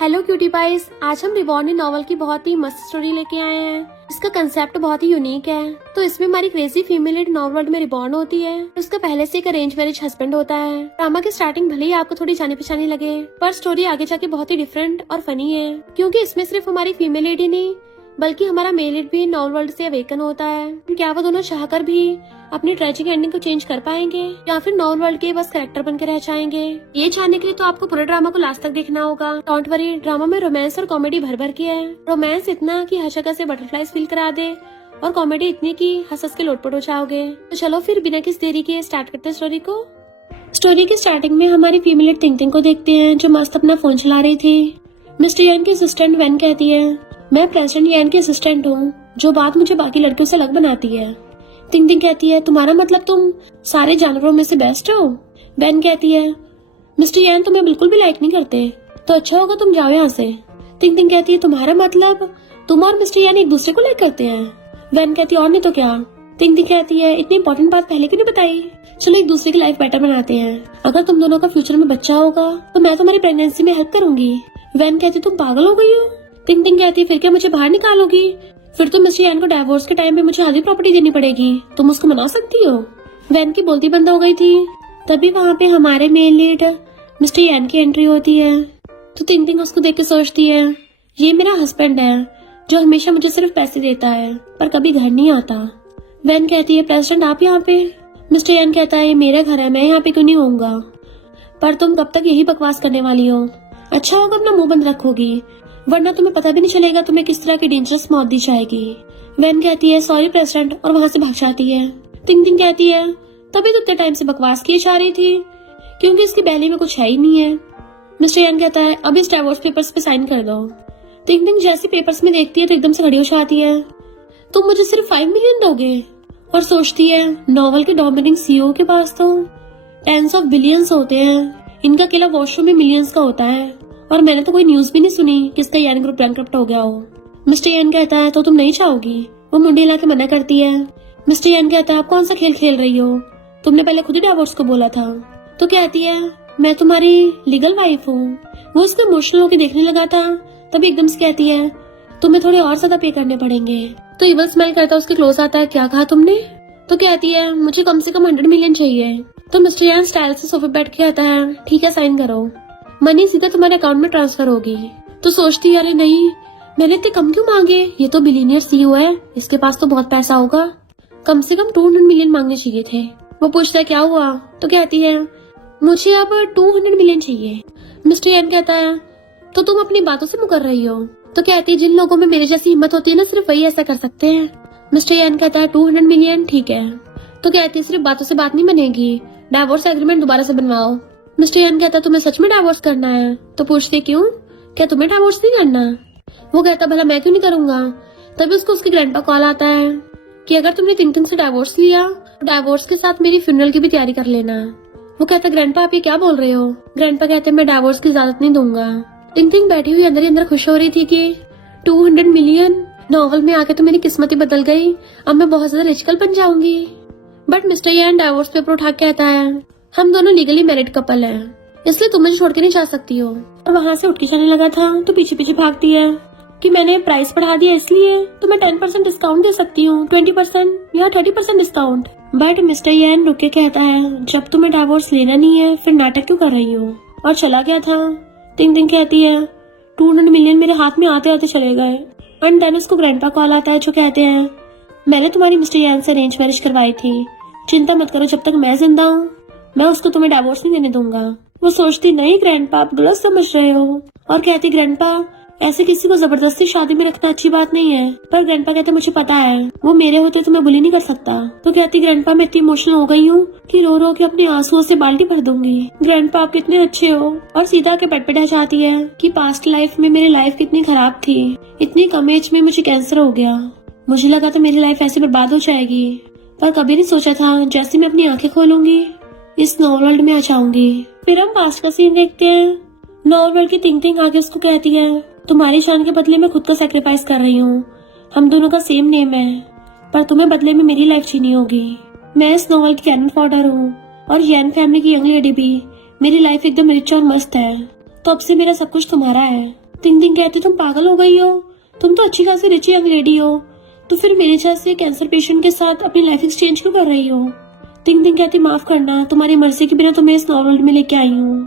Hello cutie price, आज हम reborn novel की बहुत ही मस्त स्टोरी लेके आए हैं। इसका कंसेप्ट बहुत ही यूनिक है। तो इसमें हमारी crazy female lead novel world में रिबॉर्न होती है। उसका पहले से एक अरेंज मैरिज हस्बैंड होता है। ड्रामा की स्टार्टिंग भले ही आपको थोड़ी जानी पहचानी लगे, पर स्टोरी आगे जाके बहुत ही डिफरेंट और फनी है, क्योंकि इसमें सिर्फ हमारी फीमेल लीड ही नहीं बल्कि हमारा मेल लीड भी नॉवल वर्ल्ड से अवेकन होता है। क्या वो दोनों चाहकर भी अपनी ट्रेजिक एंडिंग को चेंज कर पाएंगे या फिर नॉवल वर्ल्ड के बस कैरेक्टर बनकर रह जाएंगे? ये जानने के लिए तो आपको पूरे ड्रामा को लास्ट तक देखना होगा। डोंट वरी, ड्रामा में रोमांस और कॉमेडी भर भर की है। रोमांस इतना कि हर जगह से बटरफ्लाईज फील करा दे, और कॉमेडी इतनी कि हंस हंस के लोटपोट हो जाओगे। तो चलो फिर बिना किसी देरी के स्टार्ट करते हैं स्टोरी को। स्टोरी की स्टार्टिंग में हमारी फीमेल लीड तिंग को देखते हैं, जो मस्त अपना फोन चला रही थी। मिस्टर यान की असिस्टेंट वैन कहती है, मैं प्रेसिडेंट यान की असिस्टेंट हूँ, जो बात मुझे बाकी लड़कियों से अलग बनाती है। तिंग कहती है, तुम्हारा मतलब तुम सारे जानवरों में से बेस्ट हो? वैन कहती है, मिस्टर यान तुम्हें बिल्कुल भी लाइक नहीं करते, तो अच्छा होगा तुम जाओ यहाँ से। तिंग कहती है, तुम्हारा मतलब तुम और मिस्टर यान एक दूसरे को लाइक करते हैं? वैन कहती है, और नहीं तो क्या। तिंग कहती है, इतनी इंपॉर्टेंट बात पहले क्यों नहीं बताई? चलो एक दूसरे की लाइफ बेटर बनाते हैं। अगर तुम दोनों का फ्यूचर में बच्चा होगा तो मैं तुम्हारी प्रेगनेंसी में हेल्प करूंगी। वैन कहती है, तुम पागल हो गई हो? तिंग कहती है, फिर क्या मुझे बाहर निकालोगी? फिर तो मिस्टर यान को डिवोर्स के टाइम पे मुझे आधी प्रॉपर्टी देनी पड़ेगी, तुम उसको मना सकती हो। वैन की बोलती बंद हो गई थी। तभी वहाँ पे हमारे मेन लीड मिस्टर यान की एंट्री होती है। तो तिंग उसको देख के सोचती है, ये मेरा हस्बैंड है जो हमेशा मुझे सिर्फ पैसे देता है पर कभी घर नहीं आता। वैन कहती है, प्रेसिडेंट आप यहाँ पे? मिस्टर यान कहता है, ये मेरा घर है, मैं यहाँ पे क्यों नहीं होऊंगा? पर तुम कब तक यही बकवास करने वाली हो? अच्छा होगा अपना मुंह बंद रखोगी, वरना तुम्हें पता भी नहीं चलेगा तुम्हें किस तरह की डेंजरस मौत दी जाएगी। वैन कहती है, सॉरी प्रेसिडेंट, और वहाँ से भाग जाती है। तिंग कहती है, तभी तो इतने टाइम से बकवास की जा रही थी, क्योंकि इसकी बैली में कुछ है ही नहीं है। मिस्टर यान कहता है, अब इस डिवोर्स पेपर्स पे साइन कर दो। तिंग जैसे पेपर्स में देखती है तो एकदम से खड़ी हो जाती है। तुम मुझे सिर्फ 5 मिलियन दोगे? और सोचती है, नॉवल के डोमिनिक सीईओ के पास तो टेंस ऑफ बिलियंस होते हैं, इनका अकेला वॉशरूम में मिलियंस का होता है, और मैंने तो कोई न्यूज भी नहीं सुनी किसका यान ग्रुप बैंकरप्ट हो गया हो। मिस्टर यान कहता है, तो तुम नहीं चाहोगी? वो मुंडी हिला के मना करती है। मिस्टर यान कहता है, आप कौन सा खेल खेल रही हो? तुमने पहले खुद ही डिवोर्स को बोला था। तो कहती है, मैं तुम्हारी लीगल वाइफ हूँ। वो उसको इमोशनल होकर देखने लगा था, तभी एकदम से कहती है, तुम्हें थोड़े और ज्यादा पे करने पड़ेंगे। तो इवल स्माइल करता उसके क्लोज आता है, क्या कहा तुमने? तो कहती है, मुझे कम से कम 100 मिलियन चाहिए। तो मिस्टर यान स्टाइल से सोफे बैठ के आता है, ठीक है साइन करो, मनी सीधा तुम्हारे अकाउंट में ट्रांसफर होगी। तो सोचती है, अरे नहीं, मैंने इतने कम क्यों मांगे, ये तो बिलियनियर सीईओ है, इसके पास तो बहुत पैसा होगा, कम से कम 200 मिलियन मांगने चाहिए थे। वो पूछता है, क्या हुआ? तो कहती है, मुझे अब 200 मिलियन चाहिए। मिस्टर यान कहता है, तो तुम अपनी बातों से मुकर रही हो? तो कहती है, जिन लोगों में मेरे जैसी हिम्मत होती है ना, सिर्फ वही ऐसा कर सकते हैं। मिस्टर यान कहता है, 200 मिलियन ठीक है। तो कहती है, सिर्फ बातों से बात नहीं बनेगी, डिवोर्स एग्रीमेंट दोबारा से बनवाओ। मिस्टर यान कहता है, तुम्हें सच में डिवोर्स करना है? तो पूछते, क्यों, क्या तुम्हें डिवोर्स नहीं करना? वो कहता, भला मैं क्यों नहीं करूंगा। तभी उसको उसके ग्रैंडपा कॉल आता है कि अगर तुमने तिंग से डिवोर्स लिया तो डिवोर्स के साथ मेरी फ्यूनरल की भी तैयारी कर लेना। वो कहता, ग्रैंडपा आप ये क्या बोल रहे हो? ग्रैंडपा कहते, मैं डिवोर्स की इजाजत नहीं दूंगा। तिंग बैठी हुई अंदर ही अंदर खुश हो रही थी कि 200 मिलियन नॉवल में आके तो मेरी किस्मत ही बदल गई, अब मैं बहुत ज्यादा रिच बन जाऊंगी। बट मिस्टर यान डिवोर्स पेपर उठा के कहता है, हम दोनों लीगली मैरिड कपल हैं, इसलिए तुम मुझे छोड़ के नहीं जा सकती हो। और वहाँ से उठ के जाने लगा था तो पीछे पीछे भागती है कि मैंने प्राइस बढ़ा दिया इसलिए तो मैं 10% डिस्काउंट दे सकती हूँ, 20% या 30% डिस्काउंट। बट मिस्टर यान रुक के कहता है, जब तुम्हें डिवोर्स लेना नहीं है फिर नाटक क्यों कर रही हो? और चला गया था। तिंग कहती है, 200 मिलियन मेरे हाथ में आते आते चले गए। एंड देन उसको ग्रैंडपा कॉल आता है, जो कहते हैं, मैंने तुम्हारी मिस्टर यान से अरेंज मैरिज करवाई थी, चिंता मत करो, जब तक मैं जिंदा हूँ मैं उसको तुम्हें डिवोर्स नहीं देने दूंगा। वो सोचती, नहीं ग्रैंडपा आप गलत समझ रहे हो, और कहती, ग्रैंडपा ऐसे किसी को जबरदस्ती शादी में रखना अच्छी बात नहीं है। पर ग्रैंडपा कहते, मुझे पता है, वो मेरे होते तो मैं बुली नहीं कर सकता। तो कहती, ग्रैंडपा मैं इतनी इमोशनल हो गई हूँ कि रो रो के अपने आंसुओं से बाल्टी भर दूंगी। ग्रैंडपा आप कितने अच्छे हो। और सीधा के बेड पे ढह जाती है कि पास्ट लाइफ में मेरी लाइफ कितनी खराब थी, इतनी कम एज में मुझे कैंसर हो गया, मुझे लगा था मेरी लाइफ ऐसे बर्बाद हो जाएगी, पर कभी नहीं सोचा था जैसे मैं अपनी आंखें खोलूंगी इस नॉवल वर्ल्ड में आ जाऊंगी। फिर हम पास्ट का सीन देखते हैं। नॉवल वर्ल्ड की तिंग आगे उसको कहती है, तुम्हारी जान के बदले में खुद का सैक्रिफाइस कर रही हूँ, हम दोनों का सेम नेम है, पर तुम्हें बदले में मेरी लाइफ जीनी होगी। मैं इस नॉवल की कैनन फॉडर हूँ और यान फैमिली की यंग लेडी भी। मेरी लाइफ एकदम रिच और मस्त है, तो अब से मेरा सब कुछ तुम्हारा है। तिंग तिंग कहती तुम पागल हो गई हो, तुम तो अच्छी खासी रिच यंग लेडी हो, तो फिर मेरे जैसे कैंसर पेशेंट के साथ अपनी लाइफ एक्सचेंज क्यों कर रही हो। तिंग तिंग कहती माफ करना, तुम्हारी मर्जी के बिना तुम्हें इस नॉवल में लेके आई हूँ,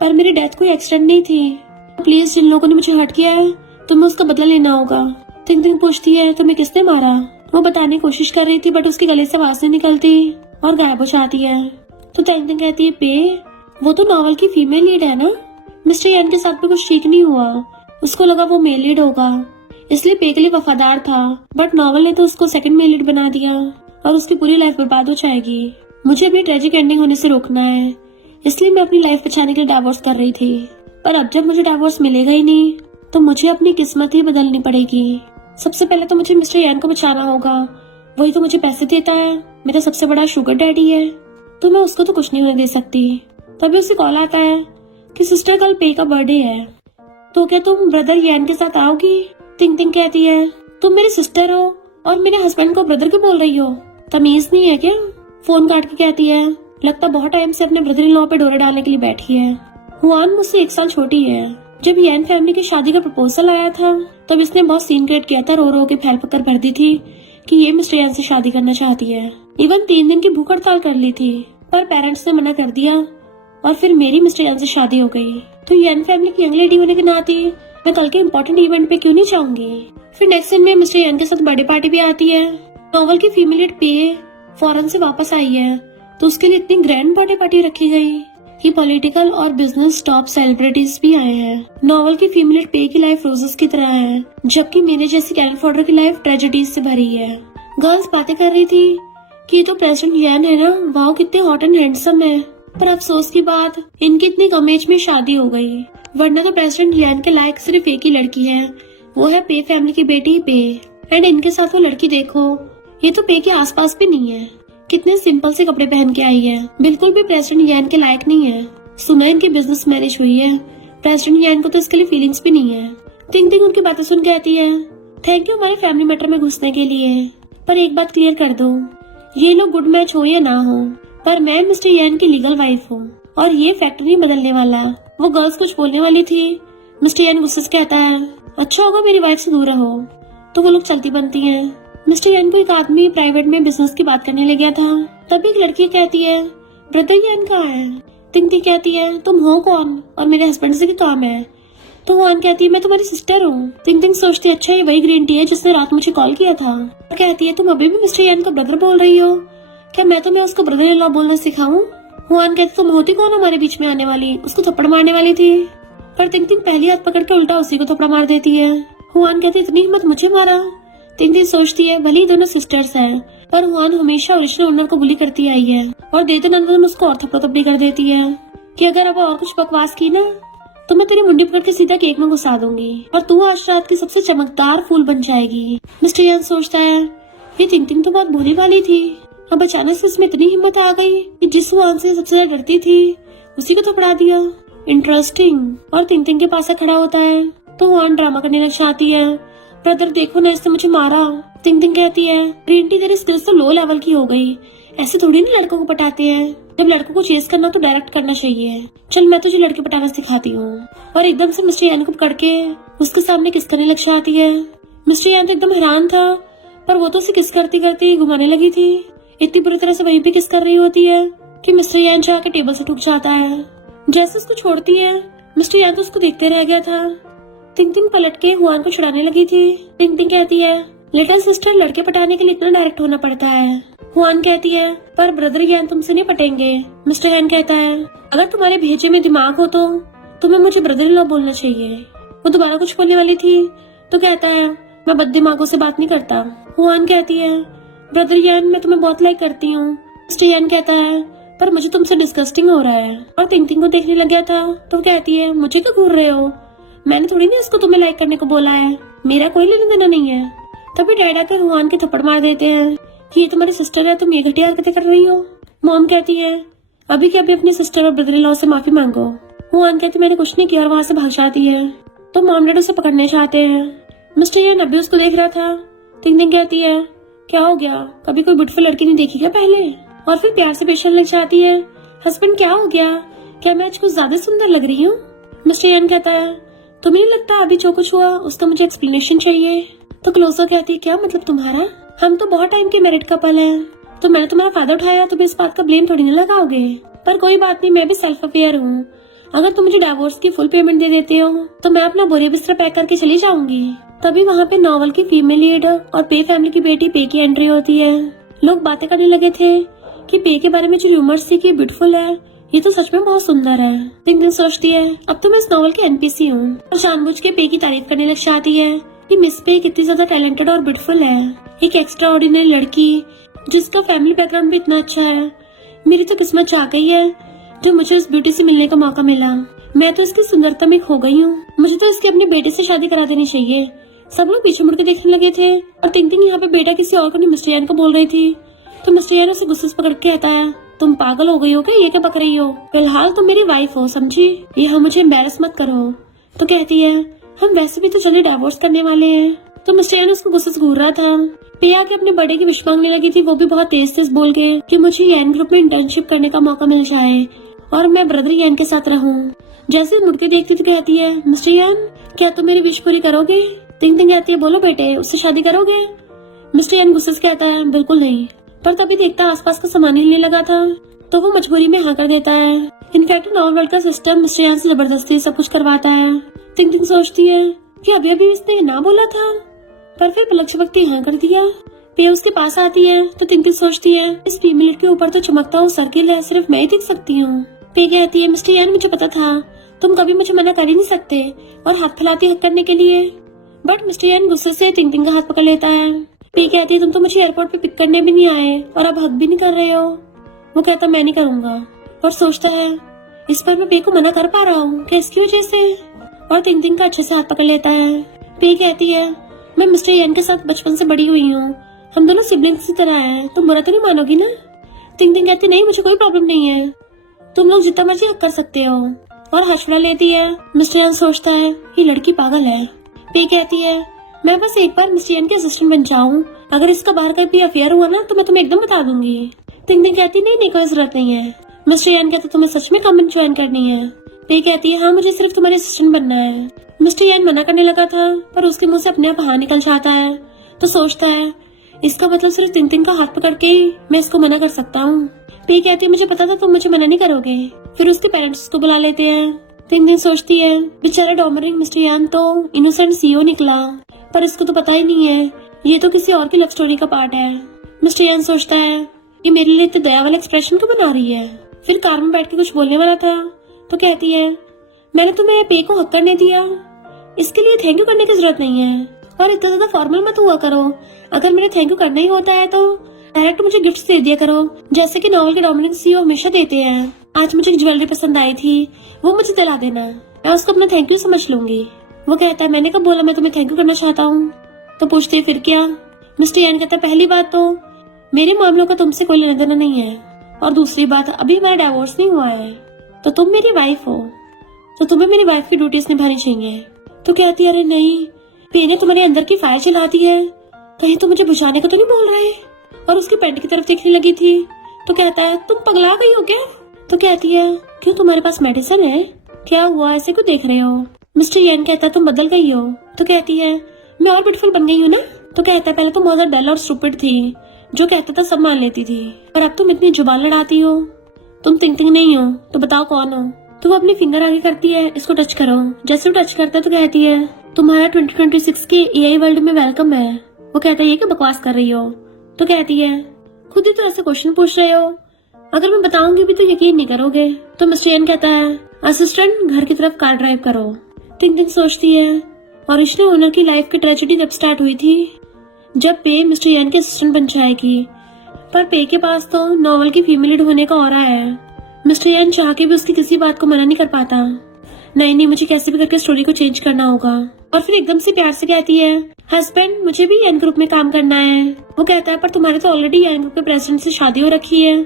पर मेरी डेथ कोई एक्सीडेंट नहीं थी। प्लीज जिन लोगों ने मुझे हर्ट किया है तुम्हें उसका बदला लेना होगा। तिंग तिंग पूछती है तुम्हें किसने मारा। वो बताने की कोशिश कर रही थी बट उसके गले से आवाज नहीं निकलती और गायब हो जाती है। तो तिंग तिंग कहती है पे, वो तो नॉवल की फीमेल लीड है ना, मिस्टर यान के साथ भी कुछ ठीक नहीं हुआ, उसको लगा वो मेल लीड होगा इसलिए पे के लिए वफादार था, बट नॉवल ने तो उसको सेकंड मेल लीड बना दिया और उसकी पूरी लाइफ बर्बाद हो जाएगी। मुझे अपनी ट्रेजिक एंडिंग होने से रोकना है, इसलिए मैं अपनी लाइफ बचाने के लिए डाइवोर्स कर रही थी, पर अब जब मुझे डाइवोर्स मिलेगा ही नहीं तो मुझे अपनी किस्मत ही बदलनी पड़ेगी। सबसे पहले तो मुझे मिस्टर यान को बचाना होगा, वही तो मुझे पैसे देता है, मेरा सबसे बड़ा शुगर डैडी है, तो मैं उसको तो कुछ नहीं होने दे सकती। तभी उसे कॉल आता है कि सिस्टर कल पे का बर्थडे है, तो क्या तुम ब्रदर यान के साथ आओगी। तिंग तिंग कहती है तुम मेरी सिस्टर हो और मेरे हस्बैंड को ब्रदर क्यों बोल रही हो, तमीज नहीं है क्या। फोन काट के कहती है लगता बहुत टाइम से अपने ब्रदर इन लॉ पे डोरे डालने के लिए बैठी है। हुआन मुझसे 1 साल छोटी है। जब यान फैमिली की शादी का प्रपोजल आया था तब इसने बहुत सीन क्रिएट किया था, रो रो के फैल पकड़ भर दी थी कि ये मिस्टर यान से शादी करना चाहती है। इवन 3 दिन की भूख हड़ताल कर ली थी पर पेरेंट्स ने मना कर दिया और फिर मेरी मिस्टर यान से शादी हो गई। तो यान फैमिली की यंग लेडी होने के नाते मैं कल के इम्पोर्टेंट इवेंट पे क्यों नहीं जाऊंगी। फिर नेक्स्ट सीन में मिस्टर यान के साथ बर्थडे पार्टी भी आती है। नॉवल की फीमेल लीड पे फॉरेन से वापस आई है तो उसके लिए इतनी ग्रैंड बर्थडे पार्टी रखी गई कि पॉलिटिकल और बिजनेस टॉप सेलिब्रिटीज भी आए हैं। नॉवल की फीमेल लीड पे की लाइफ रोजेस की तरह है, जबकि मेरे जैसी कैरन फॉर्डर की लाइफ ट्रेजेडीज से भरी है। गर्ल्स बातें कर रही थी कि ये तो प्रेसिडेंट यान है ना, वाओ कितने हॉट एंड हैंडसम है, पर अफसोस की बात इनकी इतनी कम एज में शादी हो गई, वरना तो प्रेसिडेंट यान के लायक सिर्फ एक ही लड़की है, वो है पे फैमिली की बेटी पे। एंड इनके साथ वो लड़की देखो, ये तो पे के आसपास भी नहीं है, कितने सिंपल से कपड़े पहन के आई है, बिल्कुल भी प्रेसिडेंट यान के लायक नहीं है। सुना इनकी बिजनेस मैरिज हुई है, प्रेसिडेंट यान को तो इसके लिए फीलिंग्स भी नहीं है। तिंग तिंग उनकी बातें सुन कहती है थैंक यू हमारे फैमिली मैटर में घुसने के लिए, पर एक बात क्लियर कर दो, ये लोग गुड मैच हो या ना हो, पर मैं मिस्टर यान की लीगल वाइफ हूँ और ये फैक्ट नहीं बदलने वाला। वो गर्ल्स कुछ बोलने वाली थी, मिस्टर यान गुस्से से कहता है अच्छा होगा मेरी वाइफ से दूर रहो, तो वो लोग चलती बनती हैं। मिस्टर यान को एक आदमी प्राइवेट में बिजनेस की बात करने लग गया था, तभी एक लड़की कहती है ब्रदर यान कहाँ है। तिंग तिंग कहती है तुम हो कौन और मेरे हस्बैंड से क्या काम है। तो हुआन कहती है मैं तुम्हारी सिस्टर हूँ। तिंग तिंग सोचती है अच्छा ये वही ग्रीन टी है जिसने रात मुझे कॉल किया था। कहती है तुम अभी भी मिस्टर यान का ब्रदर बोल रही हो, क्या मैं तुम्हें उसको ब्रदर इन लॉ बोलना सिखाऊं। हुआन कहती तुम होती कौन हमारे बीच में आने वाली, उसको थप्पड़ मारने वाली थी, पर तिंग तिंग पहली हाथ पकड़ के उल्टा उसी को थप्पड़ मार देती है। हुआन कहती इतनी हिम्मत मुझे मारा। तिंग तिंग सोचती है भले ही दोनों सिस्टर्स हैं, पर हुआन हमेशा ओरिजिनल ओनर को बुली करती आई है और देते नंदन उसको और थप्पड़ थप्पड़ी कर देती है कि अगर अब और कुछ बकवास की ना तो मैं तेरी मुंडी पकड़ के सीधा केक में घुसा दूंगी और तू आज रात की सबसे चमकदार फूल बन जाएगी। मिस्टर यान सोचता है ये तिंग तिंग तो बहुत भोली वाली थी, अब अचानक से इसमें इतनी हिम्मत आ गई कि जिस हुआन से सबसे ज्यादा डरती थी उसी को थपड़ा दिया, इंटरेस्टिंग। और तिंग तिंग के पास खड़ा होता है तो हुआन ड्रामा करने लग जाती है, ब्रदर देखो ना इसने मुझे मारा। तिंग तिंग कहती है ग्रीन टी तेरी स्किल्स तो लो लेवल की हो गई, ऐसे थोड़ी ना लड़कों को पटाते हैं, जब लड़कों को चेस करना तो डायरेक्ट करना चाहिए, चल मैं तुझे लड़के पटाना सिखाती हूँ। और एकदम से मिस्टर यान को पकड़ के उसके सामने किस करने लग जाती है। मिस्टर यान तो एकदम हैरान था, पर वो तो उसे किस करती करती घुमाने लगी थी, इतनी बुरी तरह से वहीं पे किस कर रही होती है कि मिस्टर यान जाके टेबल से ठुक जाता है। जैसे उसको छोड़ती है मिस्टर यान तो उसको देखते रह गया था। तिंग तिंग पलट के हुआन को छुड़ाने लगी थी। तिंग तिंग कहती है लिटिल सिस्टर लड़के पटाने के लिए इतना डायरेक्ट होना पड़ता है। हुआन कहती है पर ब्रदर यान तुमसे नहीं पटेंगे। मिस्टर यान कहता है अगर तुम्हारे भेजे में दिमाग हो तो तुम्हें मुझे ब्रदर इन लॉ बोलना चाहिए। वो दोबारा कुछ बोलने वाली थी तो कहता है मैं बद दिमागों से बात नहीं करता। हुआन कहती है ब्रदर यान मैं तुम्हें बहुत लाइक करती हूँ। मिस्टर यान कहता है पर मुझे तुमसे डिस्गस्टिंग हो रहा है। और तिंग तिंग को देखने लग गया था तो कहती है मुझे क्यों घूर रहे हो, मैंने थोड़ी नहीं इसको तुम्हें लाइक करने को बोला है, मेरा कोई लेना देना नहीं है। तभी डैड आकर हुआन के थप्पड़ मार देते हैं कि ये तुम्हारी सिस्टर है, तुम ये घटिया हरकतें कर रही हो। मॉम कहती है अभी के अभी अपनी सिस्टर और ब्रदर इन लॉ से माफी मांगो। हुआन कहती मैंने कुछ नहीं किया और वहाँ से भाग जाती है। तो मॉम डैड उसे पकड़ने चाहते हैं। मिस्टर यान अभी उसको देख रहा था। तिंग तिंग कहती है क्या हो गया, कभी कोई ब्यूटीफुल लड़की नहीं देखी क्या पहले। और फिर प्यार से पेशेंट लग जाती है हस्बैंड क्या हो गया, क्या मैं आज कुछ ज्यादा सुंदर लग रही हूँ। मिस्टर यान कहता है तुम्हें नहीं लगता अभी जो कुछ हुआ उसका मुझे एक्सप्लेनेशन चाहिए? तो क्लोजर कहती है, क्या मतलब तुम्हारा? हम तो बहुत टाइम के मैरिड कपल हैं, तो मैंने तुम्हारा फायदा उठाया, तुम इस बात का ब्लेम थोड़ी ना लगाओगे। पर कोई बात नहीं, मैं भी सेल्फ अवेयर हूँ। अगर तुम मुझे डिवोर्स की फुल पेमेंट दे देते हो तो मैं अपना बोरिया बिस्तर पैक करके चली जाऊंगी। तभी वहाँ पे नॉवल की फीमेल लीड और पे फैमिली की बेटी पे की एंट्री होती है। लोग बातें करने लगे थे कि पे के बारे में जो रूमर्स थी कि ब्यूटीफुल है, ये तो सच में बहुत सुंदर है। टिंकटिंक सोचती है, अब तो मैं इस नॉवल की एनपीसी हूँ, और जानबूझ के पे की तारीफ करने लग जाती है कि मिस पे कितनी ज्यादा टैलेंटेड और ब्यूटीफुल है, एक एक्स्ट्रा ऑर्डिनरी लड़की जिसका फैमिली बैकग्राउंड भी इतना अच्छा है। मेरी तो किस्मत चाह गई है जो मुझे उस ब्यूटी से मिलने का मौका मिला। मैं तो इसकी सुंदरता में खो गई हूँ, मुझे तो इसके अपने बेटे से शादी करा देनी चाहिए। सब लोग पीछे मुड़ के देखने लगे थे और टिंकटिंक यहाँ पे बेटा किसी और को नहीं मिस्टर यान को बोल रही थी। तो मिस्टर यान उसे गुस्से से पकड़ के कहता है, तुम पागल हो गई हो क्या? ये क्या बक रही हो? फिलहाल तुम मेरी वाइफ हो, समझी? यहाँ मुझे एम्बैरस मत करो। तो कहती है, हम वैसे भी तो जल्दी डिवोर्स करने वाले हैं। तो मिस्टर यान उसको गुस्से से घूर रहा था। पिया के अपने बड़े की विश मांगने लगी थी, वो भी बहुत तेज बोल के कि मुझे यान ग्रुप में इंटर्नशिप करने का मौका मिल जाए और मैं ब्रदर यान के साथ रहूं। जैसे मुड़ के देखती तो कहती है, मिस्टर यान क्या तुम मेरी विश पूरी करोगे? टिंकटिंक कहती है, बोलो बेटे, उससे शादी करोगे? मिस्टर यान गुस्से से कहता है, बिल्कुल नहीं। पर तभी देखता आसपास का सामान हिलने लगा था तो वो मजबूरी में हाँ कर देता है। इनफैक्ट नॉवल वर्ल्ड का सिस्टम मिस्टर यान से जबरदस्ती सब कुछ करवाता है। टिंकटिंक सोचती है कि अभी अभी इसने ना बोला था, पर फिर पलक झपकते हाँ कर दिया। पे उसके पास आती है तो टिंकटिंक सोचती है, इस फीमेल के ऊपर तो चमकता हुआ सर्किल है, सिर्फ मैं ही दिख सकती हूँ। पे कहती है, मिस्टर यान मुझे पता था, तुम कभी मुझे मना कर ही नहीं सकते और हाथ फैलाती हक करने के लिए। बट मिस्टर यान गुस्से से टिंकटिंक का हाथ पकड़ लेता है। पे कहती है, तुम तो मुझे एयरपोर्ट पे पिक करने भी नहीं आए और अब हक भी नहीं कर रहे हो। वो कहता, मैं नहीं करूंगा। और सोचता है, इस बार मैं पे को मना कर पा रहा हूँ क्या इसकी वजह से? और टिंकटिंक का अच्छे से हाथ पकड़ लेता है। पे कहती है, मैं मिस्टर यान के साथ बचपन से बड़ी हुई हूँ, हम दोनों सिबलिंग्स की तरह हैं, तुम बुरा तो नहीं मानोगी ना? टिंकटिंक कहती, नहीं मुझे कोई प्रॉब्लम नहीं है, तुम लोग जितना मर्जी हक कर सकते हो। और हौसला लेती है। मिस्टर यान सोचता है ये लड़की पागल है। पे कहती है, मैं बस एक बार मिस्टर यान के असिस्टेंट बन जाऊं, अगर इसका बाहर का भी अफेयर हुआ ना तो मैं तुम्हें एकदम बता दूंगी। टिंकटिंक कहती, नहीं कोई जरूरत नहीं है। मिस्टर यान कहता, तुम्हें सच में कंपनी ज्वाइन करनी है? पे कहती है, हाँ मुझे सिर्फ तुम्हारे असिस्टेंट बनना है। मिस्टर यान मना करने लगा था पर उसके मुंह से अपने आप हाँ निकल जाता है। तो सोचता है इसका मतलब सिर्फ टिंकटिंक का हाथ पकड़ के ही मैं इसको मना कर सकता हूँ। पे कहती है, मुझे पता था तुम मुझे मना नहीं करोगे। फिर उसके पेरेंट्स उसको बुला लेते हैं। टिंकटिंक सोचती है, बेचारा डोमिनिक मिस्टर यान तो इनोसेंट सीईओ निकला, पर इसको तो पता ही नहीं है ये तो किसी और की लव स्टोरी का पार्ट है। मिस्टर यान सोचता है ये मेरे लिए इतने दया वाला एक्सप्रेशन क्यों बना रही है। फिर कार में बैठ के कुछ बोलने वाला था तो कहती है, मैंने तुम्हें पे को हक करने दिया, इसके लिए थैंक यू करने की जरूरत नहीं है और इतना ज्यादा फॉर्मल मत हुआ करो। अगर मैंने थैंक यू करना ही होता है तो डायरेक्ट मुझे गिफ्ट दे दिया करो, जैसे कि नॉवल के डोमिनिक सीईओ हमेशा देते हैं। आज मुझे एक ज्वेलरी पसंद आई थी, वो मुझे दिला देना, मैं उसको अपना थैंक यू समझ लूंगी। वो कहता है, मैंने कब बोला मैं तुम्हें थैंक यू करना चाहता हूँ? तो पूछते फिर क्या? मिस्टर यान कहता, पहली बात तो मेरे मामलों का तुमसे कोई लेना देना नहीं है, और दूसरी बात अभी हमारा डिवोर्स नहीं हुआ है, तो तुम मेरी वाइफ हो, तो तुम्हें मेरी वाइफ की ड्यूटीज निभानी चाहिए। तो कहती है, अरे नहीं, पे ने तुम्हारे अंदर की फायर चलाती है, कहीं तो मुझे बुझाने को तो नहीं बोल रहे। और उसकी पैंट की तरफ देखने लगी थी तो कहता है, तुम पगला गई हो क्या? तो कहती है, क्यों तुम्हारे पास मेडिसिन है? क्या हुआ, ऐसे क्यों देख रहे हो? मिस्टर यान कहता है, तुम बदल गई हो। तो कहती है, मैं और ब्यूटीफुल बन गई हूँ ना? तो कहता है, पहले तुम बहुत डल और स्टूपिड थी, जो कहता था सब मान लेती थी, पर अब तुम इतनी जुबान लड़ाती हो। तुम टिंकटिंक नहीं हो तो बताओ कौन हो? तो वो अपनी फिंगर आगे करती है, इसको टच करो। जैसे वो टच करता है तो कहती है, तुम्हारा 2026 के एआई वर्ल्ड में वेलकम है। वो कहता है, ये क्या बकवास कर रही हो? तो कहती है, खुद ही तो ऐसे क्वेश्चन पूछ रहे हो, अगर मैं बताऊंगी भी तो यकीन नहीं करोगे। तो मिस्टर यान कहता है, असिस्टेंट घर की तरफ कार ड्राइव करो। टिंकटिंक सोचती है, ओरिजिनल ओनर की लाइफ की ट्रेजेडी जब स्टार्ट हुई थी जब पे मिस्टर यान के असिस्टेंट बन जाएगी, पर पे के पास तो नॉवल की फीमेल लीड होने का ऑरा है। मिस्टर यान चाह के भी उसकी किसी बात को मना नहीं कर पाता। नहीं, मुझे कैसे भी करके स्टोरी को चेंज करना होगा। और फिर एकदम से प्यार से कहती है, हस्बैंड मुझे भी यान ग्रुप में काम करना है। वो कहता है, पर तुम्हारे तो ऑलरेडी यान ग्रुप के प्रेसिडेंट से शादी हो रखी है।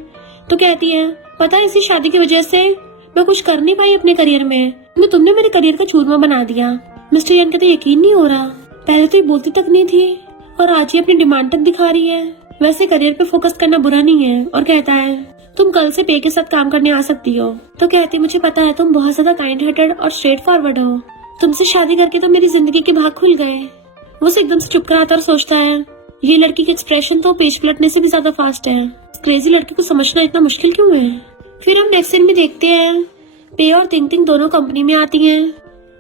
तो कहती है, पता है इसी शादी की वजह से मैं कुछ कर नहीं पाई अपने करियर में, तो तुमने मेरे करियर का चूरमा बना दिया। मिस्टर यान कहते, यकीन नहीं हो रहा, पहले तो ये बोलती तक नहीं थी और आज ये अपनी डिमांड तक दिखा रही है। वैसे करियर पे फोकस करना बुरा नहीं है। और कहता है, तुम कल से पे के साथ काम करने आ सकती हो। तो कहती, मुझे पता है तुम बहुत ज्यादा काइंड हार्टेड और स्ट्रेट फॉरवर्ड हो, तुमसे शादी करके तो मेरी जिंदगी के भाग खुल गए। वो एकदम से चुप कर आता और सोचता है ये लड़की के एक्सप्रेशन तो पेज पलटने से भी ज्यादा फास्ट है। क्रेजी लड़की को समझना इतना मुश्किल क्यों है। फिर हम नेक्स्ट सीन में देखते हैं पे और तिंग तिंग दोनों कंपनी में आती हैं,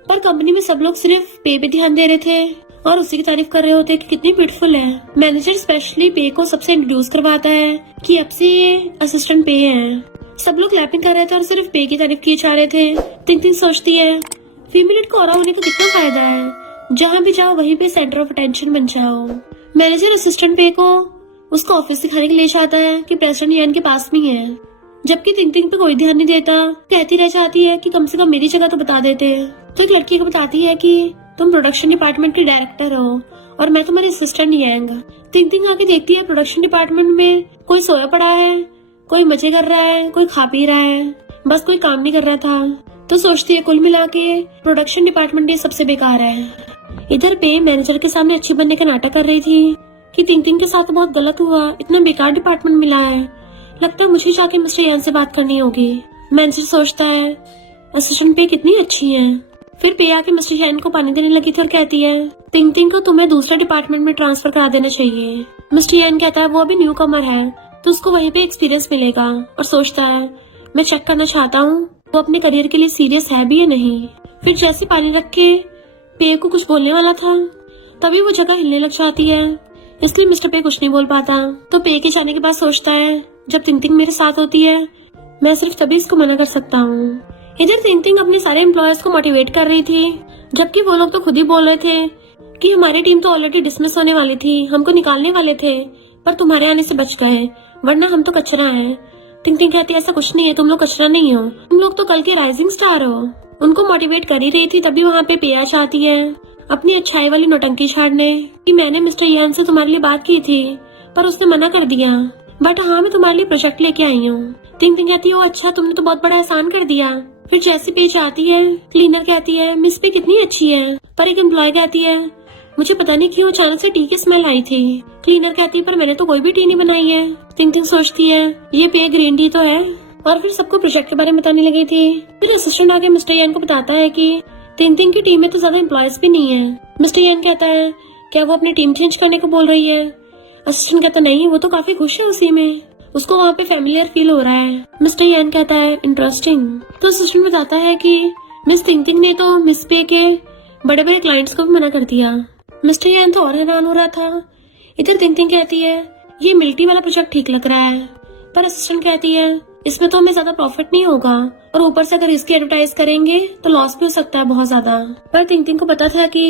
पर कंपनी में सब लोग सिर्फ पे पे ध्यान दे रहे थे और उसी की तारीफ कर रहे होते कि कितनी ब्यूटीफुल है। मैनेजर स्पेशली पे को सबसे इंट्रोड्यूस करवाता है कि अब से ये असिस्टेंट पे है। सब लोग क्लैपिंग कर रहे थे और सिर्फ पे की तारीफ किए जा रहे थे। तिंग तिंग सोचती है फीमेल को ऑरा होने का कितना फायदा है, जहाँ भी जाओ वहीं पे सेंटर ऑफ अटेंशन बन जाओ। मैनेजर असिस्टेंट पे को उसका ऑफिस दिखाने के लिए चाहता है कि प्रेसिडेंट यान के पास में है, जबकि तिंग तिंग पे कोई ध्यान नहीं देता। कहती रह जाती है कि कम से कम मेरी जगह तो बता देते। तो एक लड़की को बताती है कि तुम प्रोडक्शन डिपार्टमेंट की डायरेक्टर हो और मैं तुम्हारी असिस्टेंट यांग। तिंग तिंग आके देखती है प्रोडक्शन डिपार्टमेंट में कोई सोया पड़ा है, कोई मजे कर रहा है, कोई खा पी रहा है, बस कोई काम नहीं कर रहा था। तो सोचती है कुल मिला के प्रोडक्शन डिपार्टमेंट ये सबसे बेकार है। इधर पे मैनेजर के सामने अच्छी बनने का नाटक कर रही थी कि तिंग तिंग के साथ बहुत गलत हुआ, इतना बेकार डिपार्टमेंट मिला है, लगता है मुझे जाके मिस्टर यान से बात करनी होगी। मैनेजर सोचता है असिस्टेंट पे कितनी अच्छी है। फिर पे आके मिस्टर यान को पानी देने लगी थी और कहती है तिंग तिंग को तुम्हें दूसरे डिपार्टमेंट में ट्रांसफर करा देना चाहिए। मिस्टर यान कहता है वो अभी न्यू कमर है तो उसको वहीं पे एक्सपीरियंस मिलेगा, और सोचता है मैं चेक करना चाहता हूँ वो अपने करियर के लिए सीरियस है भी या नहीं। फिर जैसे पानी रख के पे को कुछ बोलने वाला था तभी वो जगह हिलने लग जाती है, इसलिए मिस्टर पे कुछ नहीं बोल पाता। तो पे के जाने के बाद सोचता है जब तिंग तिंग मेरे साथ होती है मैं सिर्फ तभी इसको मना कर सकता हूँ। इधर तिंग तिंग अपने सारे एम्प्लॉयर्स को मोटिवेट कर रही थी, जबकि वो लोग तो खुद ही बोल रहे थे कि हमारी टीम तो ऑलरेडी डिसमिस होने वाली थी, हमको निकालने वाले थे, पर तुम्हारे आने से बच गए, वरना हम तो कचरा है। तिंग तिंग कहती है ऐसा कुछ नहीं है, तुम लोग कचरा नहीं हो, तुम लोग तो कल के राइजिंग स्टार हो। उनको मोटिवेट कर ही रही थी तभी वहाँ पे पेया चाहती है अपनी अच्छाई वाली नौटंकी छाड़ने कि मैंने मिस्टर यान से तुम्हारे लिए बात की थी पर उसने मना कर दिया, बट हाँ मैं तुम्हारे लिए प्रोजेक्ट लेके आई हूँ। तिंग तिंग कहती है अच्छा तुमने तो बहुत बड़ा एहसान कर दिया। फिर जैसी पेज आती है क्लीनर कहती है मिस पे कितनी अच्छी है, पर एक एम्प्लॉय कहती है मुझे पता नहीं क्यों अचानक से टी की स्मेल आई थी। क्लीनर कहती है पर मैंने तो कोई भी टी नहीं बनाई है। तिंग तिंग सोचती है ये पे ग्रीन टी तो है, और फिर सबको प्रोजेक्ट के बारे में बताने लगी थी। फिर असिस्टेंट आके मिस्टर यान को बताता है कि तिंग तिंग की टीम में तो ज्यादा एम्प्लॉयज भी नहीं है। मिस्टर यान कहता है क्या वो अपनी टीम चेंज करने को बोल रही है। असिस्टेंट कहता नहीं वो तो काफी खुश है उसी में, उसको वहाँ पे फैमिलियर फील हो रहा है। मिस्टर यान कहता है इंटरेस्टिंग। तो असिस्टेंट बताता है कि मिस तिंग तिंग ने तो मिस पे के बड़े बड़े क्लाइंट्स को भी मना कर दिया। मिस्टर यान तो और हैरान हो रहा था। इधर तिंग तिंग कहती है ये मिलिट्री वाला प्रोजेक्ट ठीक लग रहा है, पर असिस्टेंट कहती है इसमें तो हमें ज्यादा प्रॉफिट नहीं होगा, और ऊपर से अगर इसकी एडवर्टाइज करेंगे तो लॉस भी हो सकता है बहुत ज्यादा। पर तिंग तिंग को पता था कि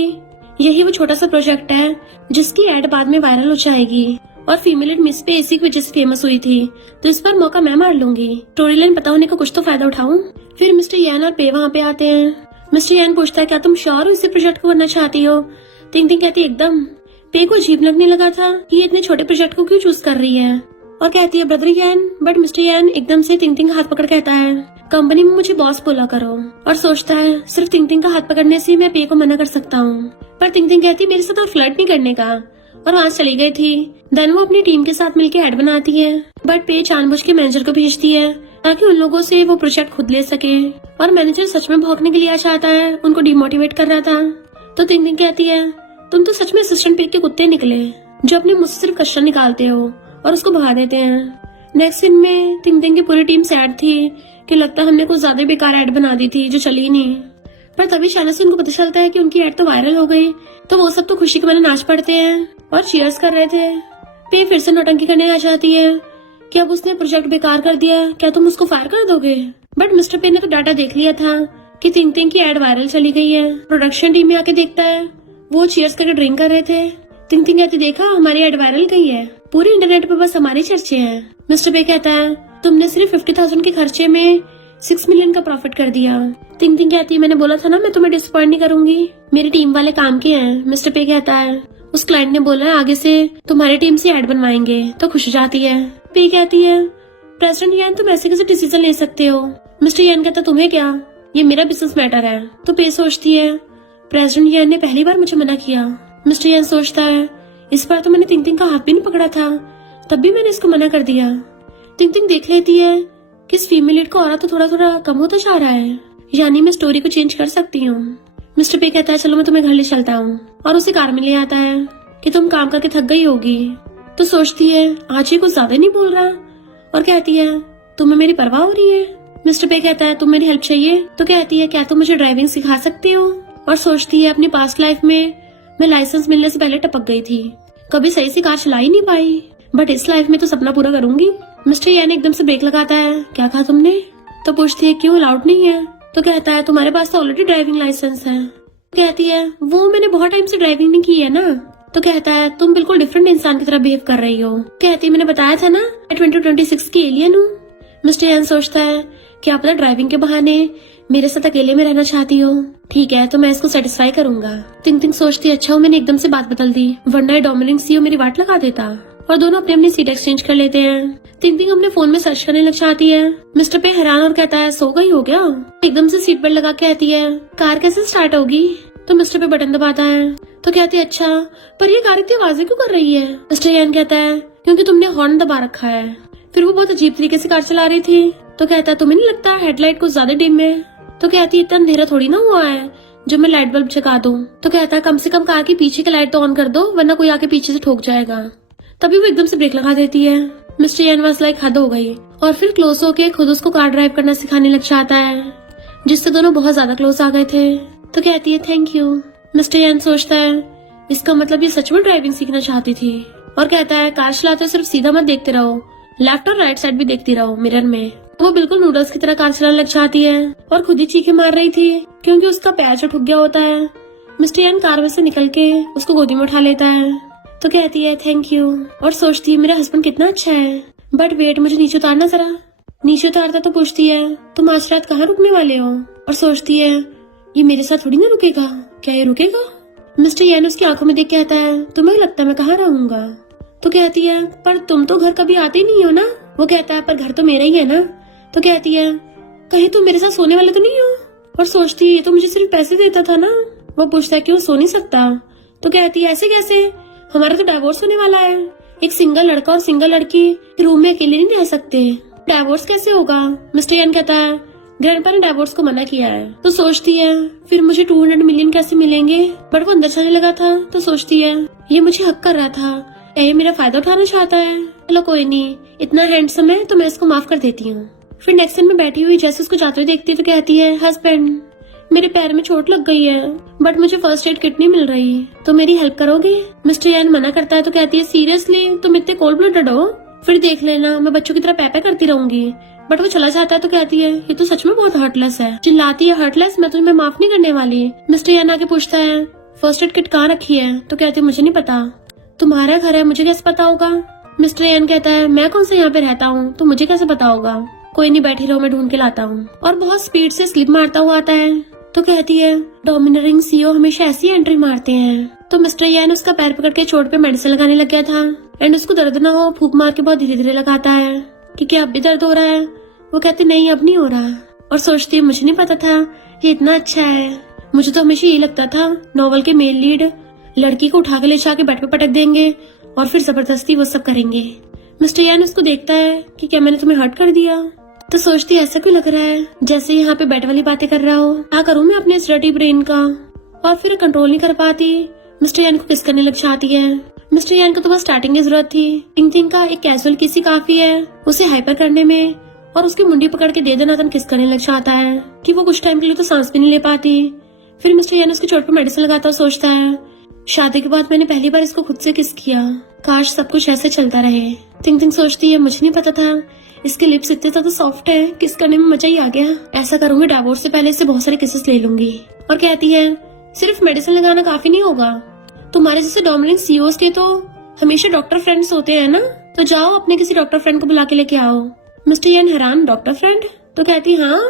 यही वो छोटा सा प्रोजेक्ट है जिसकी एड बाद में वायरल हो जाएगी, और फीमेल मिस पे इसी की वजह से फेमस हुई थी, तो इस पर मौका मैं मार लूंगी। स्टोरी लाइन पता होने का कुछ तो फायदा उठाऊं। फिर मिस्टर यान और पे वहाँ पे आते हैं। मिस्टर यान पूछता है क्या तुम श्योर हो इसी प्रोजेक्ट को करना चाहती हो। तिंग तिंग कहती है एकदम। पे को अजीब लगने लगा था कि ये इतने छोटे प्रोजेक्ट को क्यों चूज कर रही है, और कहती है ब्रदर यान, बट मिस्टर यान एकदम से तिंग तिंग हाथ पकड़ कहता है कंपनी में मुझे बॉस बोला करो, और सोचता है सिर्फ तिंग तिंग का हाथ पकड़ने से मैं पे को मना कर सकता हूँ। पर तिंग तिंग कहती मेरे साथ और फ्लर्ट नहीं करने का, और वहाँ चली गई थी। देन वो अपनी टीम के साथ मिलकर एड बनाती है, बट पे जानबूझ के मैनेजर को भेजती है ताकि उन लोगों से वो प्रोजेक्ट खुद ले सके, और मैनेजर सच में भौंकने के लिए आ चाहता है, उनको डिमोटिवेट कर रहा था। तो तिंग तिंग कहती है तुम तो सच में असिस्टेंट पे के कुत्ते निकले जो अपने मुझसे सिर्फ कचरा निकालते हो और उसको भगा देते हैं। नेक्स्ट सीन में तिंग तिंग की पूरी टीम सैड थी कि लगता है हमने कुछ ज्यादा बेकार एड बना दी थी जो चली नहीं। पर तभी अचानक से उनको पता चलता है कि उनकी एड तो वायरल हो गई, तो वो सब तो खुशी के मारे नाच पड़ते हैं और चीयर्स कर रहे थे। पे फिर से नौटंकी करने आ जाती है कि अब उसने प्रोजेक्ट बेकार कर दिया, क्या तुम उसको फायर कर दोगे। बट मिस्टर पे ने तो डाटा देख लिया था कि तिंग तिंग की एड वायरल चली गई है। प्रोडक्शन टीम में आके देखता है वो चीयर्स करके ड्रिंक कर रहे थे। तिंग तिंग कहती देखा हमारी एड वायरल गई है, पूरे इंटरनेट पे बस हमारी चर्चे हैं। मिस्टर पे कहता है तुमने सिर्फ 50,000 के खर्चे में 6 मिलियन का प्रॉफिट कर दिया। तिंग तिंग कहती है मैंने बोला था ना मैं तुम्हें डिसअपॉइंट नहीं करूंगी, मेरी टीम वाले काम के हैं। मिस्टर पे कहता है उस क्लाइंट ने बोला है आगे से तुम्हारी टीम से एड बनवाएंगे, तो खुश हो जाती है। पे कहती है प्रेसिडेंट यान तुम ऐसे कैसे डिसीजन ले सकते हो। मिस्टर यान कहता तुम्हें क्या, ये मेरा बिजनेस मैटर है। तो पे सोचती है प्रेसिडेंट यान ने पहली बार मुझे मना किया। मिस्टर यान सोचता है इस बार तो मैंने तिंग तिंग का हाथ भी नहीं पकड़ा था, तब भी मैंने इसको मना कर दिया। तिंग तिंग देख लेती है कि इस फीमेल लीड का ऑरा तो थोड़ा थोड़ा कम होता जा रहा है, यानी मैं स्टोरी को चेंज कर सकती हूँ। मिस्टर पे कहता है चलो मैं तुम्हें घर ले चलता हूँ, और उसे कार में ले आता है कि तुम काम करके थक गई होगी। तो सोचती है आज ये कुछ ज्यादा नहीं बोल रहा, और कहती है तुम्हें मेरी परवाह हो रही है। मिस्टर पे कहता है तुम मेरी हेल्प चाहिए, तो कहती है क्या तुम मुझे ड्राइविंग सिखा सकते हो। और सोचती है अपनी पास्ट लाइफ में मैं लाइसेंस मिलने से पहले टपक गई थी, कभी सही से कार चला ही नहीं पाई, बट इस लाइफ में तो सपना पूरा करूंगी। मिस्टर यान एकदम से ब्रेक लगाता है, क्या कहा तुमने। तो पूछती है क्यों अलाउड नहीं है। तो कहता है तुम्हारे पास तो ऑलरेडी ड्राइविंग लाइसेंस है। कहती है वो मैंने बहुत टाइम से ड्राइविंग नहीं की है ना। तो कहता है तुम बिल्कुल डिफरेंट इंसान की तरह बिहेव कर रही हो। कहती है मैंने बताया था ना मैं 2026 की एलियन हूँ। मिस्टर यान सोचता है क्या पता ड्राइविंग के बहाने मेरे साथ अकेले में रहना चाहती हो। ठीक है तो मैं इसको सेटिस्फाई करूंगा। तिंग तिंग सोचती अच्छा हो मैंने एकदम से बात बदल दी, वरना डोमिनिक सीओ मेरी वाट लगा देता। और दोनों अपनी अपनी सीट एक्सचेंज कर लेते हैं। तिंग तिंग अपने फोन में सर्च करने लग जाती है। मिस्टर पे हैरान और कहता है सो गई हो क्या। एकदम से सीट बेल्ट लगा के कहती है कार कैसे स्टार्ट होगी। तो मिस्टर पे बटन दबाता है। तो कहती है अच्छा पर ये कार इतनी आवाजें क्यों कर रही है। मिस्टर यान कहता है क्योंकि तुमने हॉर्न दबा रखा है। फिर वो बहुत अजीब तरीके से कार चला रही थी। तो कहता है तुम्हें नहीं लगता हेडलाइट कुछ ज्यादा डिम है। तो कहती है इतना अंधेरा थोड़ी ना हुआ है जो मैं लाइट बल्ब जगा दूं। तो कहता है कम से कम कार की पीछे की लाइट तो ऑन कर दो, वरना कोई आके पीछे से ठोक जाएगा। तभी वो एकदम से ब्रेक लगा देती है। मिस्टर यान वाज लाइक हद हो गई, और फिर क्लोज होके खुद उसको कार ड्राइव करना सिखाने लग जाता है, जिससे दोनों बहुत ज्यादा क्लोज आ गए थे। तो कहती है थैंक यू। मिस्टर यान सोचता है इसका मतलब ये सच में ड्राइविंग सीखना चाहती थी, और कहता है कार चलाते सिर्फ सीधा मत देखते रहो, लेफ्ट और राइट साइड भी देखती रहो मिरर में। वो बिल्कुल नूडल्स की तरह कार चलाने लग जाती है और खुद ही चीखें मार रही थी क्योंकि उसका पैर जो ठुक गया होता है। मिस्टर यान कार में से निकल के उसको गोदी में उठा लेता है। तो कहती है थैंक यू, और सोचती है मेरा हस्बैंड कितना अच्छा है, बट वेट मुझे नीचे उतारना जरा। नीचे उतारता तो पूछती है तुम आज रात कहाँ रुकने वाले हो। और सोचती है ये मेरे साथ थोड़ी ना रुकेगा, क्या ये रुकेगा। मिस्टर यान उसकी आंखों में देख के कहता है तुम्हें लगता है मैं कहाँ रहूंगा। तो कहती है पर तुम तो घर कभी आते ही नहीं हो ना। वो कहता है पर घर तो मेरा ही है ना। तो कहती है कहीं तुम मेरे साथ सोने वाले तो नहीं हो। और सोचती है तो मुझे सिर्फ पैसे देता था ना। वो पूछता है क्यों सो नहीं सकता। तो कहती है ऐसे कैसे, हमारा तो डाइवोर्स होने वाला है, एक सिंगल लड़का और सिंगल लड़की रूम में अकेले नहीं रह सकते, डाइवोर्स कैसे होगा। मिस्टर यान कहता है ग्रैंडपा ने डाइवोर्स को मना किया है। तो सोचती है फिर मुझे 200 मिलियन कैसे मिलेंगे, बट वो अंदर जाने लगा था। तो सोचती है ये मुझे हक कर रहा था, ये मेरा फायदा उठाना चाहता है। चलो कोई नहीं, इतना हैंडसम है तो मैं इसको माफ कर देती हूँ। फिर नेक्स्ट टाइम में बैठी हुई जैसे उसको जाते हुए देखती है तो कहती है हस्बैंड मेरे पैर में चोट लग गई है, बट मुझे फर्स्ट एड किट नहीं मिल रही, तो मेरी हेल्प करोगे। मिस्टर यान मना करता है। तो कहती है सीरियसली तुम इतने कोल्ड ब्लडेड हो, फिर देख लेना मैं बच्चों की तरह पैपे करती रहूंगी। बट वो चला जाता है। तो कहती है ये तो सच में बहुत हर्टलेस है। चिल्लाती है हर्टलेस, मैं तुम्हें माफ नहीं करने वाली। मिस्टर यान आके पूछता है फर्स्ट एड किट कहाँ रखी है। तो कहती है मुझे नहीं पता, तुम्हारा घर है मुझे कैसे पता होगा। मिस्टर यान कहता है मैं कौन सा यहाँ पे रहता हूँ तो मुझे कैसे पता होगा, कोई नहीं बैठी रहो मैं ढूंढ के लाता हूँ। और बहुत स्पीड से स्लिप मारता हुआ आता है। तो कहती है डोमिनिक सीओ हमेशा ऐसी एंट्री मारते हैं। तो मिस्टर यान उसका पैर पकड़ के चोट पे मेडिसिन लगाने लग गया था, एंड उसको दर्द ना हो फूक मार के बहुत धीरे धीरे लगाता है कि क्या अब भी दर्द हो रहा है। वो कहती नहीं अब नहीं हो रहा। और सोचती है मुझे नहीं पता था ये इतना अच्छा है, मुझे तो हमेशा यही लगता था नॉवल के मेल लीड लड़की को उठा के ले जाके बेड पे पटक देंगे और फिर जबरदस्ती वो सब करेंगे। मिस्टर यान उसको देखता है कि क्या मैंने तुम्हें हर्ट कर दिया। तो सोचती है ऐसा क्यों लग रहा है जैसे यहाँ पे बेड वाली बातें कर रहा हो, क्या करूँ मैं अपने इस डर्टी ब्रेन का। और फिर कंट्रोल नहीं कर पाती, मिस्टर यान को किस करने लग जाती है। मिस्टर यान को तो बस स्टार्टिंग की जरूरत थी, टिंग टिंग का एक कैजुअल किस ही काफी है उसे हाइपर करने में, और उसकी मुंडी पकड़ के दे दनादन किस करने लग जाता है कि वो कुछ टाइम के लिए तो सांस भी नहीं ले पाती। फिर मिस्टर यान उसकी चोट पर मेडिसिन लगाता और सोचता है शादी के बाद मैंने पहली बार इसको खुद से किस किया, काश सब कुछ ऐसे चलता रहे। टिंग टिंग सोचती है मुझे नहीं पता था इसके लिप्स इतने ज्यादा सॉफ्ट है, किस करने में मजा ही आ गया। ऐसा करूंगी डाइवोर्स से पहले इससे बहुत सारे किसेस ले लूंगी। और कहती है सिर्फ मेडिसिन लगाना काफी नहीं होगा, तुम्हारे जैसे डोमिनिक सीईओज के तो हमेशा डॉक्टर फ्रेंड्स होते हैं ना, तो जाओ अपने किसी डॉक्टर फ्रेंड को बुला के लेके आओ। मिस्टर यान हैरान डॉक्टर फ्रेंड। तो कहती हाँ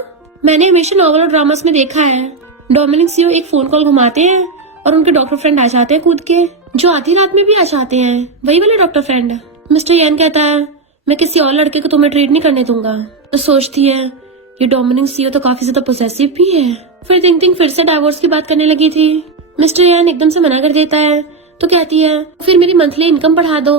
मैंने हमेशा नॉवल और ड्रामास में देखा है, डोमिनिक सीईओ एक फोन कॉल घुमाते हैं और उनके डॉक्टर फ्रेंड आ जाते हैं कूद के, जो आधी रात में भी आ जाते हैं, वही वाले डॉक्टर फ्रेंड। मिस्टर यान कहता है मैं किसी और लड़के को तुम्हें ट्रीट नहीं करने दूंगा। तो सोचती है ये डोमिनिक सीईओ तो काफी ज्यादा पोसेसिव भी है। फिर टिंग टिंग फिर से डाइवोर्स की बात करने लगी थी। मिस्टर यान एकदम से मना कर देता है। तो कहती है फिर मेरी मंथली इनकम बढ़ा दो।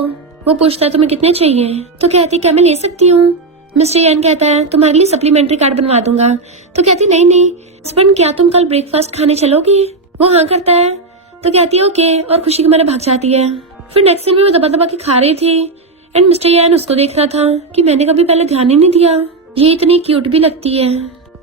वो पूछता है तुम्हें कितने चाहिए। तो कहती क्या मैं ले सकती हूँ। मिस्टर यान कहता है तुम्हारे लिए सप्लीमेंट्री कार्ड बनवा दूंगा। तो कहती नहीं नहीं हस्बैंड क्या तुम कल ब्रेकफास्ट खाने चलोगे। वो हाँ करता है तो कहती है ओके और खुशी के मारे भाग जाती है। फिर नेक्स्ट सीन में वो दबा दबा के खा रही थी एंड मिस्टर यान उसको देख रहा था कि मैंने कभी पहले ध्यान ही नहीं दिया, ये इतनी क्यूट भी लगती है।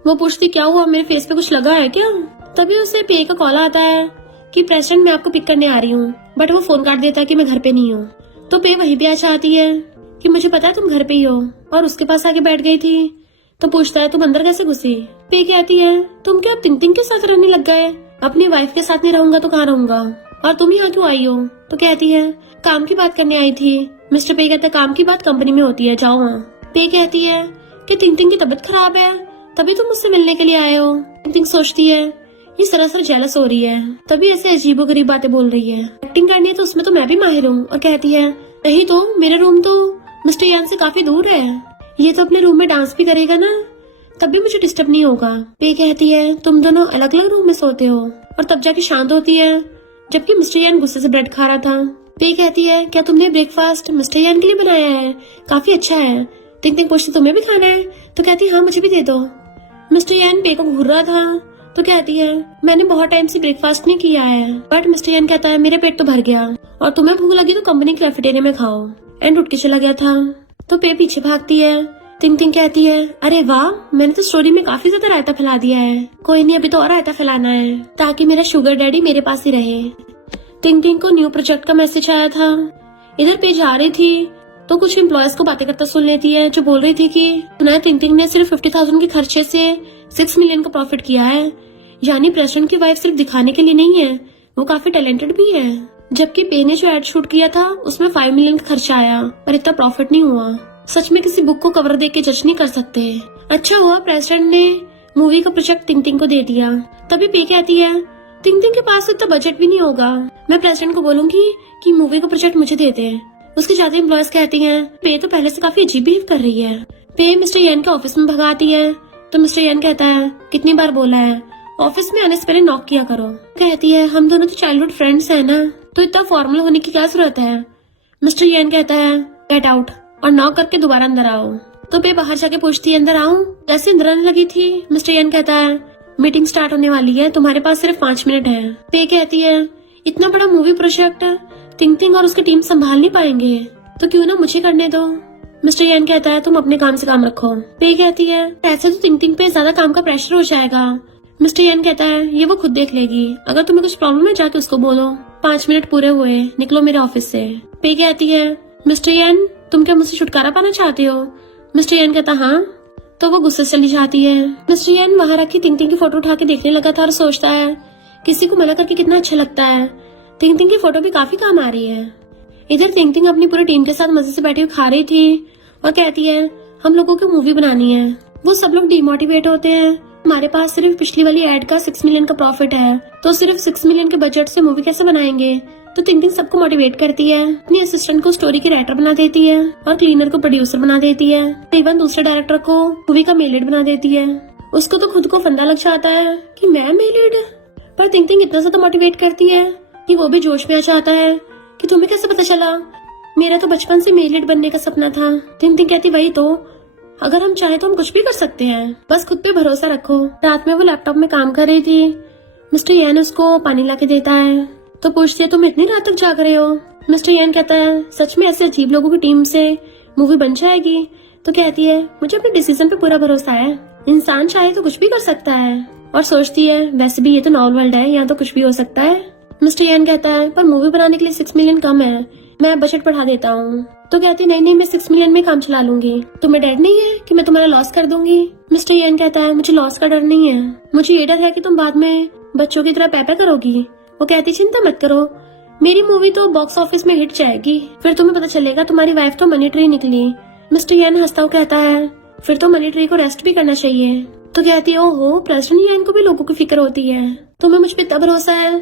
वो पूछती क्या हुआ, मेरे फेस पे कुछ लगा है क्या? तभी उसे पे का कॉल आता है कि प्रेसिडेंट मैं आपको पिक करने आ रही हूँ, बट वो फोन काट देता है कि मैं घर पे नहीं हूँ। तो पे वहीं पे आ चाहती है कि मुझे पता है तुम घर पे ही हो, और उसके पास आके बैठ गई थी। तो पूछता है तुम अंदर कैसे घुसी? पे कहती है तुम क्या तिंग तिंग के साथ रहने लग गए? अपनी वाइफ के साथ नहीं रहूंगा तो कहाँ रहूंगा, और तुम यहाँ क्यों आई हो? तो कहती है काम की बात करने आई थी। मिस्टर पे कहता है काम की बात कंपनी में होती है, जाओ वहाँ। पे कहती है कि तिंग तिंग की तबीयत खराब है तभी तुम मुझसे मिलने के लिए आए हो। तिंग तिंग सोचती है ये सरासर जेलस हो रही है, तभी ऐसे अजीबोगरीब बातें बोल रही है। एक्टिंग करनी है तो उसमें तो मैं भी माहिर हूँ। और कहती है नहीं तो मेरा रूम तो मिस्टर यान से काफी दूर है, ये तो अपने रूम में डांस भी करेगा ना, तब भी मुझे डिस्टर्ब नहीं होगा। पे कहती है तुम दोनों अलग अलग रूम में सोते हो, और तब जाके शांत होती है जबकि मिस्टर यान गुस्से से ब्रेड खा रहा था। पे कहती है क्या तुमने ब्रेकफास्ट मिस्टर यान के लिए बनाया है? काफी अच्छा है। तिंग तिंग पूछती तुम्हें भी खाना है? तो कहती है हाँ मुझे भी दे दो। मिस्टर यान पे को घूर रहा था तो कहती है मैंने बहुत टाइम से ब्रेकफास्ट नहीं किया है, बट मिस्टर यान कहता है मेरे पेट तो भर गया, और तुम्हें भूख लगी तो कंपनी के कैफेटेरिया में खाओ। एंड उठ के चला गया था। तो पे पीछे भागती है। तिंग तिंग कहती है अरे वाह, मैंने तो स्टोरी में काफी ज्यादा रायता फैला दिया है, कोई नहीं अभी तो और रायता फैलाना है ताकि मेरा शुगर डैडी मेरे पास ही रहे। तिंग तिंग को न्यू प्रोजेक्ट का मैसेज आया था। इधर पे जा रही थी तो कुछ एम्प्लॉयज को बातें करता सुन लेती है, जो बोल रही थी कि सुना है तिंग तिंग ने सिर्फ 50,000 के खर्चे से 6 मिलियन का प्रॉफिट किया है, यानी प्रेसिडेंट की वाइफ सिर्फ दिखाने के लिए नहीं है, वो काफी टैलेंटेड भी है। जबकि पे ने जो एड शूट किया था उसमें 5 मिलियन का खर्चा आया पर इतना प्रॉफिट नहीं हुआ। सच में किसी बुक को कवर देख के जज नहीं कर सकते। अच्छा हुआ प्रेसिडेंट ने मूवी का प्रोजेक्ट तिंग तिंग को दे दिया। तभी पे कहती है तिंग तिंग के पास इतना बजट भी नहीं होगा, मैं प्रेसिडेंट को बोलूंगी कि मूवी का प्रोजेक्ट मुझे दे दे। उसके जाते एम्प्लॉयज कहती हैं पे तो पहले से काफी अजीब बिहेव कर रही है। पे मिस्टर यान के ऑफिस में भगाती है तो मिस्टर यान कहता है कितनी बार बोला है ऑफिस में आने से पहले नॉक किया करो। कहती है हम दोनों तो चाइल्डहुड फ्रेंड्स हैं ना, तो इतना फॉर्मल होने की क्या जरूरत है। मिस्टर यान कहता है गेट आउट और नॉक करके दोबारा अंदर आओ। तो पे बाहर जाके पूछती है अंदर आऊं? जैसे अंदर आने लगी थी मिस्टर यान कहता है मीटिंग स्टार्ट होने वाली है, तुम्हारे पास सिर्फ 5 मिनट है। पे कहती है इतना बड़ा मूवी प्रोजेक्ट तिंग तिंग और उसकी टीम संभाल नहीं पाएंगे, तो क्यों ना मुझे करने दो। मिस्टर यान कहता है तुम अपने काम से काम रखो। पे कहती है ऐसे तो तिंग तिंग पे ज्यादा काम का प्रेशर हो जाएगा। मिस्टर यान कहता है ये वो खुद देख लेगी, अगर तुम्हें कुछ प्रॉब्लम है जाके उसको बोलो। 5 मिनट पूरे हुए, निकलो मेरे ऑफिस से। पे कहती है मिस्टर यान तुम क्या मुझसे छुटकारा पाना चाहते हो? मिस्टर यान कहता हाँ। तो वो गुस्से से चली जाती है। मिस्टर यान वहाँ रखी तिंग तिंग की फोटो उठा के देखने लगा था और सोचता है किसी को मना करके कितना अच्छा लगता है, तिंग तिंग की फोटो भी काफी काम आ रही है। इधर तिंग तिंग अपनी पूरी टीम के साथ मजे से बैठी हुई खा रही थी और कहती है हम लोगों को मूवी बनानी है। वो सब लोग डिमोटिवेट होते हैं, हमारे पास सिर्फ पिछली वाली एड का 6 मिलियन का प्रॉफिट है, तो सिर्फ 6 मिलियन के बजट से मूवी कैसे बनाएंगे। तो तिंग तिंग सबको मोटिवेट करती है, अपनी असिस्टेंट को स्टोरी की राइटर बना देती है और क्लीनर को प्रोड्यूसर बना देती है, इवन दूसरे डायरेक्टर को मूवी का मेल लीड बना देती है। उसको तो खुद को फंदा लग जाता है कि मैं मेल लीड, पर तिंग तिंग इतना ज्यादा मोटिवेट करती है कि वो भी जोश में आ जाता है कि तुम्हें कैसे पता चला, मेरा तो बचपन से मेल लीड बनने का सपना था। तिंग तिंग कहती वही तो, अगर हम चाहे तो हम कुछ भी कर सकते हैं, बस खुद पे भरोसा रखो। रात में वो लैपटॉप में काम कर रही थी। मिस्टर यान उसको पानी लाके देता है तो पूछती है तुम इतनी रात तक जाग रहे हो? मिस्टर यान कहता है सच में ऐसे अजीब लोगों की टीम से मूवी बन जाएगी? तो कहती है मुझे अपने डिसीजन पे पूरा भरोसा है, इंसान चाहे तो कुछ भी कर सकता है। और सोचती है वैसे भी ये तो नॉर्मल वर्ल्ड है, यहाँ तो कुछ भी हो सकता है। मिस्टर यान कहता है पर मूवी बनाने के लिए 6 मिलियन कम है, मैं बजट बढ़ा देता हूँ। तो कहती है नहीं मैं 6 मिलियन में काम चला लूंगी, तुम्हें डर नहीं है कि मैं तुम्हारा लॉस कर दूंगी? मिस्टर यान कहता है मुझे लॉस का डर नहीं है, मुझे ये डर है कि तुम बाद में बच्चों की तरह पैपा करोगी। वो कहती चिंता मत करो, मेरी मूवी तो बॉक्स ऑफिस में हिट जाएगी, फिर तुम्हें पता चलेगा तुम्हारी वाइफ तो मनी ट्री निकली। मिस्टर यान हंसता हुआ कहता है फिर तो मनी ट्री को रेस्ट भी करना चाहिए। तो कहती है ओहो प्रेसिडेंट यान को भी लोगों की फिक्र होती है, तुम्हें मुझ पे इतना भरोसा है,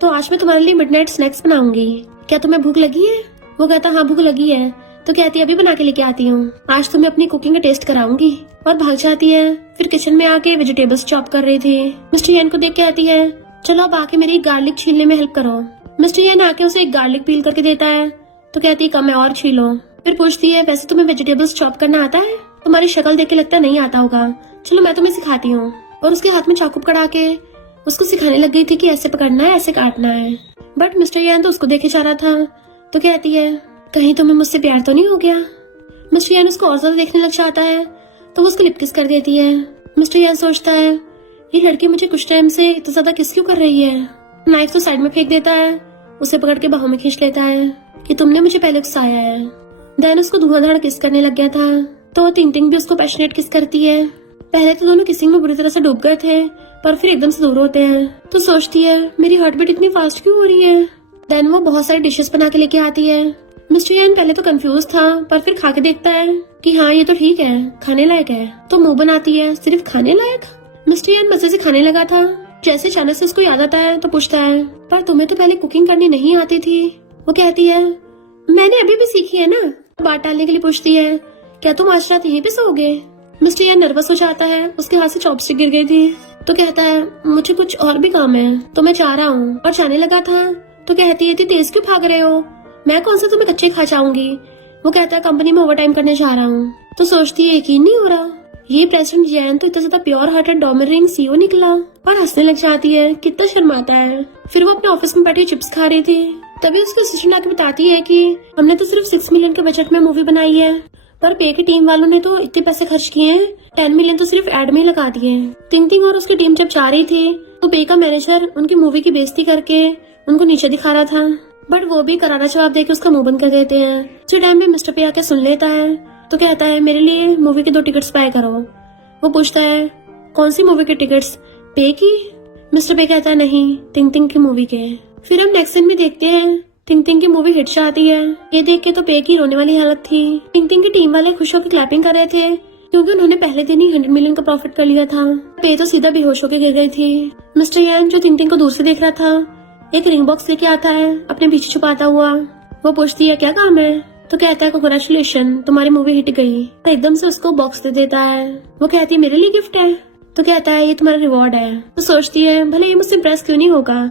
तो आज मैं तुम्हारे लिए मिडनाइट स्नैक्स बनाऊंगी, क्या तुम्हें भूख लगी है? वो कहता हाँ भूख लगी है। तो कहती है अभी बना के लेके आती हूँ, आज तुम्हें अपनी कुकिंग का टेस्ट कराऊंगी। और भाग जाती है। फिर किचन में आके वेजिटेबल्स चॉप कर रही थी। मिस्टर यान को देख के आती है चलो अब आके मेरी गार्लिक छीलने में हेल्प करो। मिस्टर यान आके उसे एक गार्लिक पील करके देता है तो कहती है कम है और छीलो। फिर पूछती है वैसे तुम्हें वेजिटेबल्स चॉप करना आता है? तुम्हारी शक्ल देख के लगता नहीं आता होगा, चलो मैं तुम्हें सिखाती हूँ। और उसके हाथ में चाकू पकड़ा के उसको सिखाने लग गई थी कि ऐसे पकड़ना है, ऐसे काटना है। बट मिस्टर यान तो उसको देखे जा रहा था। तो कहती है कहीं तुम्हें मुझसे प्यार तो नहीं हो गया। मिस्टर यान उसको और ज्यादा देखने लग जाता है तो वो उसको लिप किस कर देती है। मिस्टर यान सोचता है ये लड़की मुझे कुछ टाइम से इतना ज्यादा किस क्यों कर रही है। नाइफ तो साइड में फेंक देता है, उसे पकड़ के बाहों में खींच लेता है कि तुमने मुझे पहले उकसाया है। देन उसको धुआंधार किस करने लग गया था तो टिंग टिंग भी उसको पैशनेट किस करती है। पहले तो दोनों किसिंग में बुरी तरह से डूब गए थे पर फिर एकदम से दूर होते हैं। तो सोचती है मेरी हार्ट बीट इतनी फास्ट क्यों हो रही है। देन वो बहुत सारी डिशेस बना के लेके आती है। मिस्टर यान पहले तो कंफ्यूज था पर फिर खा के देखता है कि हाँ ये तो ठीक है, खाने लायक है। तो मुंह बनाती है सिर्फ खाने लायक। मिस्टर यान मजे से खाने लगा था। जैसे अचानक से उसको याद आता है तो पूछता है पर तुम्हें तो पहले कुकिंग करनी नहीं आती थी। वो कहती है मैंने अभी भी सीखी है ना। बात टालने के लिए पूछती है क्या तुम आज रात यहीं पे सोओगे। मिस्टर यान नर्वस हो जाता है, उसके हाथ से चॉपस्टिक गिर गई थी। तो कहता है मुझे कुछ और भी काम है तो मैं जा रहा हूँ। और जाने लगा था तो कहती है इतनी तेज क्यों भाग रहे हो, मैं कौन सा तुम्हें कच्चे खा जाऊंगी। वो कहता है कंपनी में ओवर टाइम करने जा रहा हूँ। तो सोचती है यकीन नहीं हो रहा ये प्रेसिडेंट जैन तो इतना ज्यादा प्योर हार्टेड डोमिनिंग सीईओ निकला। और हंसने लग जाती है, कितना शर्माता है। फिर वो अपने ऑफिस में बैठी चिप्स खा रही थी तभी उसको असिस्टेंट आके बताती है कि हमने तो सिर्फ 6 मिलियन के बजट में मूवी बनाई है पर पे की टीम वालों ने तो इतने पैसे खर्च किए हैं, 10 मिलियन तो सिर्फ एड में ही लगा दिए। टिंग टिंग और उसकी टीम जब जा रही थी तो पे का मैनेजर उनकी मूवी की बेइज्जती करके उनको नीचे दिखा रहा था बट वो भी करारा जवाब देके उसका मुंह बंद कर देते हैं। उसी टाइम में मिस्टर पे आके सुन लेता है तो कहता है मेरे लिए मूवी के 2 टिकट्स बाय करो। वो पूछता है कौन सी मूवी के टिकट्स, पे की। मिस्टर पे कहता है नहीं, टिंग टिंग की मूवी के। फिर हम नेक्स्ट सीन में देखते हैं टिंग टिंग की मूवी हिट जाती है। ये देख के तो पे की रोने वाली हालत थी। टिंग टिंग की टीम वाले खुश होकर क्लैपिंग कर रहे थे क्योंकि उन्होंने पहले दिन ही 100 मिलियन का प्रॉफिट कर लिया था। पे तो सीधा बेहोश होकर गिर गई थी। मिस्टर यान जो टिंग टिंग को दूर से देख रहा था एक रिंग बॉक्स लेके आता है अपने पीछे छुपाता हुआ। वो पूछती है क्या काम है। तो कहता है कांग्रेचुलेशन तुम्हारी मूवी हिट गई। तो एकदम से उसको बॉक्स दे देता है। वो कहती है मेरे लिए गिफ्ट है। तो कहता है ये तुम्हारा रिवॉर्ड है। तो सोचती है भले ये मुझसे इम्प्रेस क्यों नहीं होगा,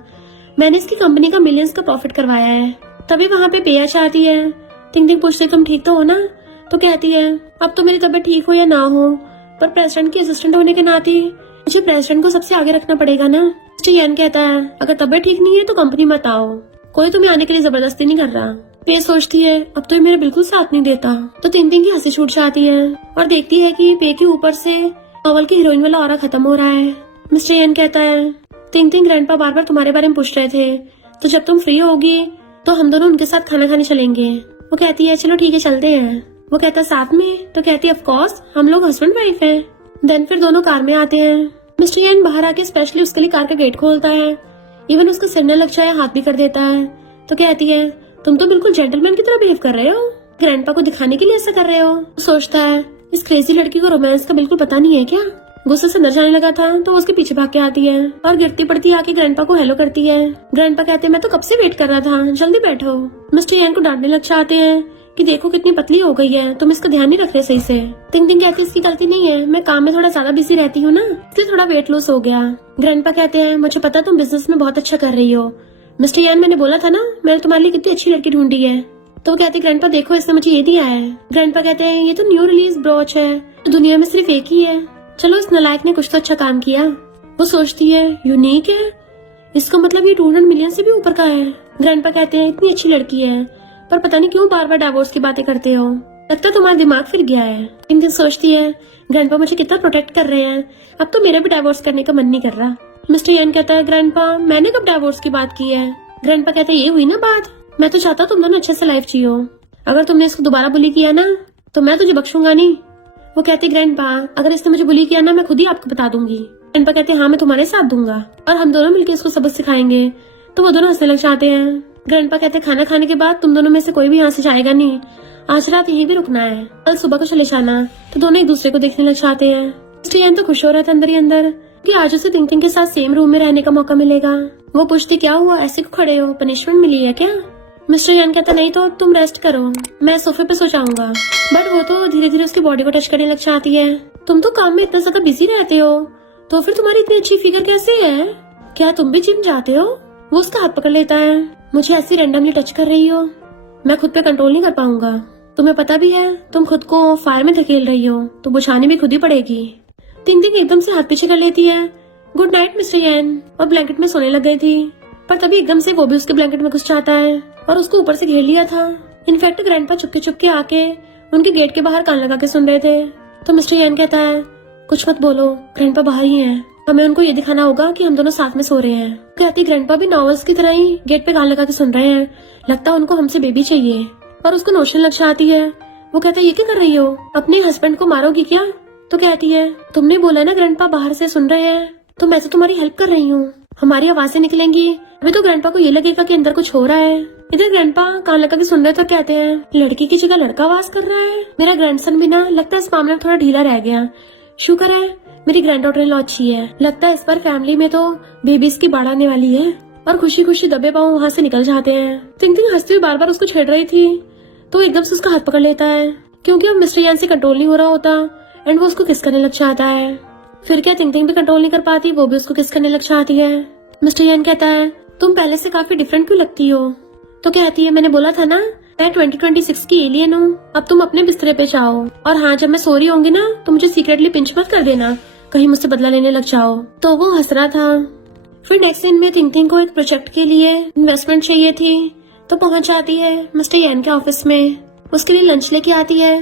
मैंने इसकी कंपनी का मिलियंस का प्रॉफिट करवाया है। तभी वहाँ पे पेया चाहती है। टिंग टिंग पूछती तुम ठीक तो हो ना। तो कहती है अब तो मेरी तबीयत ठीक हो या ना हो पर प्रेसिडेंट की असिस्टेंट होने के नाते मुझे प्रेसिडेंट को सबसे आगे रखना पड़ेगा ना। मिस्टर यान कहता है अगर तबीयत ठीक नहीं है तो कंपनी मत आओ, कोई तुम्हें आने के लिए जबरदस्ती नहीं कर रहा। पे सोचती है अब तो ये मेरा बिल्कुल साथ नहीं देता। तो टिंग टिंग की हंसी छूट जाती है और देखती है कि पे के ऊपर से नॉवल की हीरोइन वाला ऑरा खत्म हो रहा है। मिस्टर यान कहता है टिंग टिंग ग्रैंडपा बार बार तुम्हारे बारे में पूछ रहे थे तो जब तुम फ्री होगी तो हम दोनों उनके साथ खाना खाने चलेंगे। वो कहती है चलो ठीक है चलते हैं। वो कहता है साथ में। तो कहती है ऑफ कोर्स हम लोग हस्बैंड वाइफ हैं। देन फिर दोनों कार में आते हैं। मिस्टर यान बाहर आके स्पेशली उसके लिए कार का गेट खोलता है, इवन उसका सिर न लग जाए हाथ भी कर देता है। तो कहती है तुम तो बिल्कुल जेंटलमैन की तरह बिहेव कर रहे हो, ग्रैंडपा को दिखाने के लिए ऐसा कर रहे हो। सोचता है इस क्रेजी लड़की को रोमांस का बिल्कुल पता नहीं है क्या। गुस्से से अंदर जाने लगा था तो उसके पीछे भाग के आती है और गिरती पड़ती आके ग्रैंडपा को हेलो करती है। ग्रैंडपा कहते हैं मैं तो कब से वेट कर रहा था, जल्दी बैठो। मिस्टर यान को डांटने लग जाते हैं कि देखो कितनी पतली हो गई है, तुम इसका ध्यान नहीं रख रहे सही से। टिंग टिंग कहती है इसकी गलती नहीं है, मैं काम में थोड़ा ज्यादा बिजी रहती हूँ ना, इसलिए थोड़ा वेट लॉस हो गया। ग्रैंडपा कहते हैं मुझे पता तुम बिजनेस में बहुत अच्छा कर रही हो। मिस्टर यान मैंने बोला था ना मैंने तुम्हारे लिए कितनी अच्छी लड़की ढूंढी है। तो वो कहती है ग्रैंडपा देखो इसने मुझे ये दिया है। ग्रैंडपा कहते हैं ये तो न्यू रिलीज ब्रॉच है, तो दुनिया में सिर्फ एक ही है। चलो इस नालायक ने कुछ तो अच्छा काम किया। वो सोचती है यूनिक है, इसका मतलब ये 200 मिलियन से भी ऊपर का है। ग्रैंडपा कहते हैं इतनी अच्छी लड़की है पर पता नहीं क्यों बार बार डिवोर्स की बातें करते हो, लगता है तुम्हारा दिमाग फिर गया है। टिंग टिंग सोचती है ग्रैंडपा मुझे कितना प्रोटेक्ट कर रहे हैं, अब तो मेरा भी डिवोर्स करने का मन नहीं कर रहा। मिस्टर यान कहता है ग्रैंडपा मैंने कब डिवोर्स की बात की है। ग्रैंडपा कहते हैं ये हुई ना बात, मैं तो चाहता हूँ तुम दोनों अच्छे से लाइफ जियो, अगर तुमने इसको दोबारा बुली किया ना तो मैं तुझे बख्शूंगा नहीं। वो कहती ग्रैंडपा अगर इसने मुझे बुली किया ना मैं खुद ही आपको बता दूंगी। ग्रैंडपा कहते हैं हाँ मैं तुम्हारे साथ दूंगा और हम दोनों मिलकर इसको सबक सिखाएंगे। तो वो दोनों हंसने लग जाते हैं। ग्रैंडपा कहते हैं खाना खाने के बाद तुम दोनों में से कोई भी यहाँ से जाएगा नहीं, आज रात यहीं भी रुकना है, कल सुबह को चले जाना। तो दोनों एक दूसरे को देखने लग जाते हैं। मिस्टर यान तो खुश हो रहा था अंदर ही अंदर कि आज उसे टिंग टिंग के साथ सेम रूम में रहने का मौका मिलेगा। वो पूछती क्या हुआ ऐसे क्यों खड़े हो, पनिशमेंट मिली है क्या। मिस्टर यान कहता नहीं तो तुम रेस्ट करो, मैं सोफे पे सो जाऊंगा। बट वो तो धीरे धीरे उसकी बॉडी को टच करने लग जाती है। तुम तो काम में इतना ज्यादा बिजी रहते हो तो फिर तुम्हारी इतनी अच्छी फिगर कैसे है, क्या तुम भी जिम जाते हो। वो उसका हाथ पकड़ लेता है, मुझे ऐसी रैंडमली टच कर रही हो, मैं खुद पे कंट्रोल नहीं कर पाऊंगा। तुम्हें पता भी है तुम खुद को फायर में धकेल रही हो तो बुझानी भी खुद ही पड़ेगी। टिंग टिंग एकदम से हाथ पीछे कर लेती है गुड नाइट मिस्टर यैन, और ब्लैंकेट में सोने लग गई थी। पर तभी एकदम से वो भी उसके ब्लैंकेट में घुस जाता है और उसको ऊपर से घेर लिया था। इनफैक्ट ग्रैंडपा चुपके चुपके आके उनके गेट के बाहर कान लगा के सुन रहे थे। तो मिस्टर यैन कहता है, कुछ मत बोलो, ग्रैंडपा बाहर ही हैं, हमें उनको ये दिखाना होगा कि हम दोनों साथ में सो रहे हैं। कहती ग्रैंडपा भी नॉवेल्स की तरह ही गेट पे कान लगा के सुन रहे हैं, लगता है उनको हमसे बेबी चाहिए। और उसको नोशन लग जाती है। वो कहता है, ये क्या कर रही हो, अपने हस्बैंड को मारोगी क्या? तो कहती है, तुमने बोला ना ग्रैंडपा बाहर से सुन रहे हैं, तो मैं तो तुम्हारी हेल्प कर रही हूँ, हमारी आवाजें निकलेंगी, अभी तो ग्रैंडपा को ये लगेगा कि अंदर कुछ हो रहा है। इधर ग्रैंडपा कान लगा के सुन रहे तो कहते हैं, लड़की की जगह लड़का आवाज कर रहा है। मेरा ग्रैंडसन भी ना लगता है इस मामले में थोड़ा ढीला रह गया। शुक्र है मेरी ग्रैंड डॉटर इन लॉ अच्छी है, लगता है इस बार फैमिली में तो बेबीज की बाढ़ आने वाली है। और खुशी खुशी दबे पाँव वहाँ से निकल जाते हैं। तिंग तिंग हंसती हुई बार बार उसको छेड़ रही थी, तो एकदम से उसका हाथ पकड़ लेता है, क्योंकि अब मिस्टर यान से कंट्रोल नहीं हो रहा होता एंड वो उसको किस करने लग जाता है। फिर क्या तिंग तिंग भी कंट्रोल नहीं कर पाती, वो भी उसको किस करने लग जाती है। मिस्टर यान कहता है, तुम पहले से काफी डिफरेंट क्यों लगती हो? तो कहती है, मैंने बोला था ना मैं 2026 की एलियन हूँ, अब तुम अपने बिस्तरे पे जाओ, और हाँ जब मैं सो रही होंगी ना तो मुझे सीक्रेटली पिंच मत कर देना, कहीं मुझसे बदला लेने लग जाओ। तो वो हंस रहा था। फिर नेक्स्ट दिन में थिंग थिंग को एक प्रोजेक्ट के लिए इन्वेस्टमेंट चाहिए थी, तो पहुंच जाती है मिस्टर यान के ऑफिस में। उसके लिए लंच लेके आती है।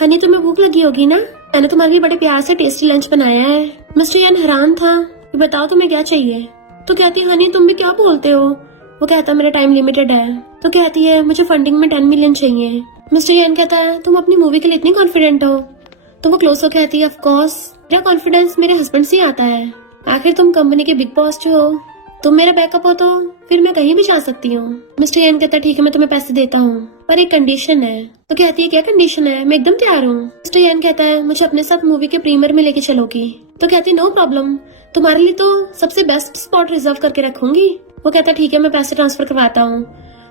हनी तुम्हें भूख लगी होगी ना, मैंने तुम्हारे लिए बड़े प्यार से टेस्टी लंच बनाया है। मिस्टर यान हैरान था, बताओ तुम्हें क्या चाहिए? तो कहती है, हनी तुम भी क्या बोलते हो? वो कहता है, मेरा टाइम लिमिटेड है। तो कहती है, मुझे फंडिंग में 10 मिलियन चाहिए। मिस्टर यान कहता है, तुम अपनी मूवी के लिए इतनी कॉन्फिडेंट हो? तो वो क्लोज हो कहती है, ऑफ कोर्स मेरा कॉन्फिडेंस मेरे हस्बैंड से आता है, आखिर तुम कंपनी के बिग बॉस जो हो, तुम मेरा बैकअप हो तो फिर मैं कहीं भी जा सकती हूँ। मिस्टर यान कहता है, ठीक है मैं तुम्हें पैसे देता हूँ, पर एक कंडीशन है। तो कहती है, क्या कंडीशन है? मैं एकदम तैयार हूँ। मिस्टर यान कहता है, मुझे अपने साथ मूवी के प्रीमियर में लेके चलोगी? तो कहती है, नो प्रॉब्लम, तुम्हारे लिए तो सबसे बेस्ट स्पॉट रिजर्व करके रखूंगी। वो कहता है, ठीक है मैं पैसे ट्रांसफर करवाता हूँ।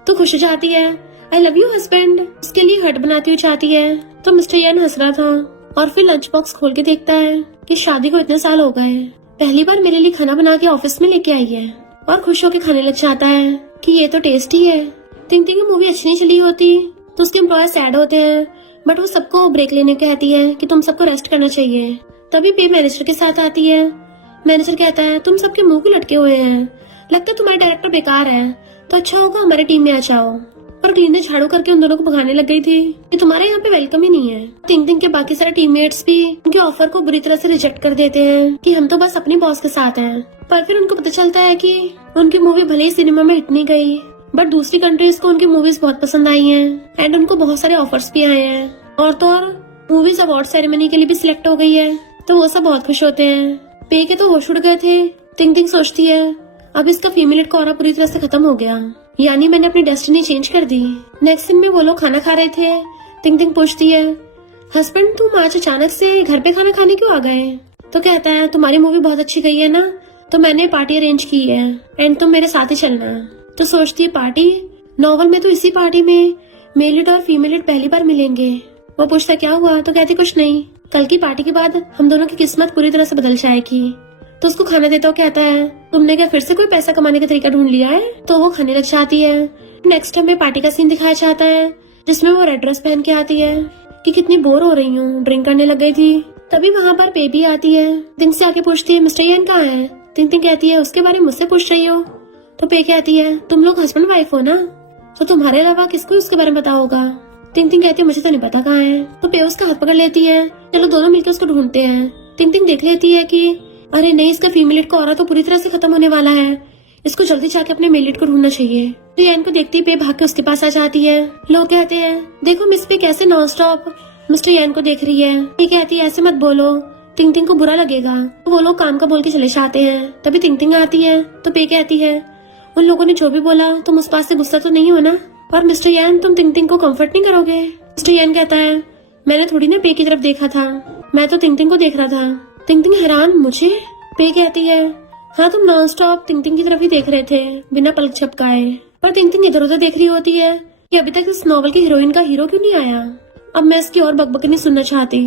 तो खुश हो जाती है, आई लव यू हस्बैंड, उसके लिए हट बनाती हुई चाहती है। तो मिस्टर यान हंस रहा था और फिर लंच बॉक्स खोल के देखता है कि शादी को इतने साल हो गए, पहली बार मेरे लिए खाना बना के ऑफिस में लेके आई है, और खुश होके खाने लग जाता है कि ये तो टेस्टी है। थिंग थिंग की मूवी अच्छी नहीं चली होती तो उसके एम्प्लॉयर सैड होते हैं, बट वो सबको ब्रेक लेने कहती है कि तुम सबको रेस्ट करना चाहिए। तभी पे मैनेजर के साथ आती है। मैनेजर कहता है, तुम सबके मुंह क्यों लटके हुए हैं, लगता है तुम्हारा डायरेक्टर बेकार है, तो अच्छा होगा हमारी टीम में आ जाओ। पर क्लीनर झाड़ू करके उन दोनों को भगाने लग गई थी कि तुम्हारे यहाँ पे वेलकम ही नहीं है। थिंग थिंग के बाकी सारे टीममेट्स भी उनके ऑफर को बुरी तरह से रिजेक्ट कर देते हैं कि हम तो बस अपने बॉस के साथ हैं। पर फिर उनको पता चलता है कि उनकी मूवी भले ही सिनेमा में हिट नहीं गई, बट दूसरी कंट्रीज को उनकी मूवीज बहुत पसंद आई हैं एंड उनको बहुत सारे ऑफर्स भी आए हैं, और तो और मूवीज अवार्ड सेरेमनी के लिए भी सिलेक्ट हो गई है। तो वो सब बहुत खुश होते हैं। पे के तो होश उड़ गए थे। थिंग थिंग सोचती है, अब इसका फीमेल का ऑरा पूरी तरह से खत्म हो गया, यानी मैंने अपनी डेस्टिनी चेंज कर दी। नेक्स्ट दिन में वो लोग खाना खा रहे थे। थिंग थिंग पूछती है, हस्बैंड तुम आज अचानक से घर पे खाना खाने क्यों आ गए? तो कहता है, तुम्हारी मूवी बहुत अच्छी गई है ना, तो मैंने पार्टी अरेंज की है एंड तुम मेरे साथ ही चलना। तो सोचती है, पार्टी? नॉवल में तो इसी पार्टी में मेल लीड और फीमेल लीड पहली बार मिलेंगे। वो पूछता क्या हुआ? तो कहती कुछ नहीं, कल की पार्टी के बाद हम दोनों की किस्मत पूरी तरह से बदल जाएगी। तो उसको खाना देता हूँ, कहता है, तुमने क्या फिर से कोई पैसा कमाने का तरीका ढूंढ लिया है? तो वो खाने लग जाती है। नेक्स्ट हमें पार्टी का सीन दिखाया जाता है जिसमें वो रेड ड्रेस पहन के आती है कि कितनी बोर हो रही हूँ, ड्रिंक करने लग गई थी। तभी वहाँ पर बेबी आती है। थिंग से आके पूछती है, मिस्टर यान कहाँ है? थिंग थिंग कहती है, उसके बारे में मुझसे पूछ रही हो? तो पे कहती है, तुम लोग हस्बैंड वाइफ हो ना, तो तुम्हारे अलावा किसको उसके बारे में पता होगा? थिंग थिंग कहती है, मुझे तो नहीं पता कहाँ है। तो पे उसका हाथ पकड़ लेती है, चलो दोनों मिलकर उसको ढूंढते हैं। थिंग थिंग देख लेती है कि अरे नहीं, इसका फीमेल लीड का ऑरा तो पूरी तरह से खत्म होने वाला है, इसको जल्दी जाके अपने मेल लीड को ढूंढना चाहिए। तो यान को देखती पे भाग के उसके पास आ जाती है। लोग कहते हैं, देखो मिस पे कैसे नॉन स्टॉप मिस्टर यान को देख रही है। ये कहती है, ऐसे मत बोलो, थिंग थिंग को बुरा लगेगा। तो वो लोग काम का बोल के चले जाते हैं। तभी थिंग थिंग आती है। तो पे कहती है, उन लोगों ने जो भी बोला तुम उस बात से गुस्सा तो नहीं हो ना, और मिस्टर यान तुम थिंग थिंग को कम्फर्ट नहीं करोगे? मिस्टर यान कहता है, मैंने थोड़ी ना पे की तरफ देखा था, मैं तो थिंग थिंग को देख रहा था। थिंग थिंग हैरान, मुझे? पे कहती है, हाँ तुम नॉन स्टॉप थिंग थिंग की तरफ ही देख रहे थे बिना पलक झपकाए। पर थिंग थिंग इधर उधर देख रही होती है कि अभी तक इस नॉवल की हीरोइन का हीरो क्यों नहीं आया। अब मैं इसकी और बकबक नहीं सुनना चाहती।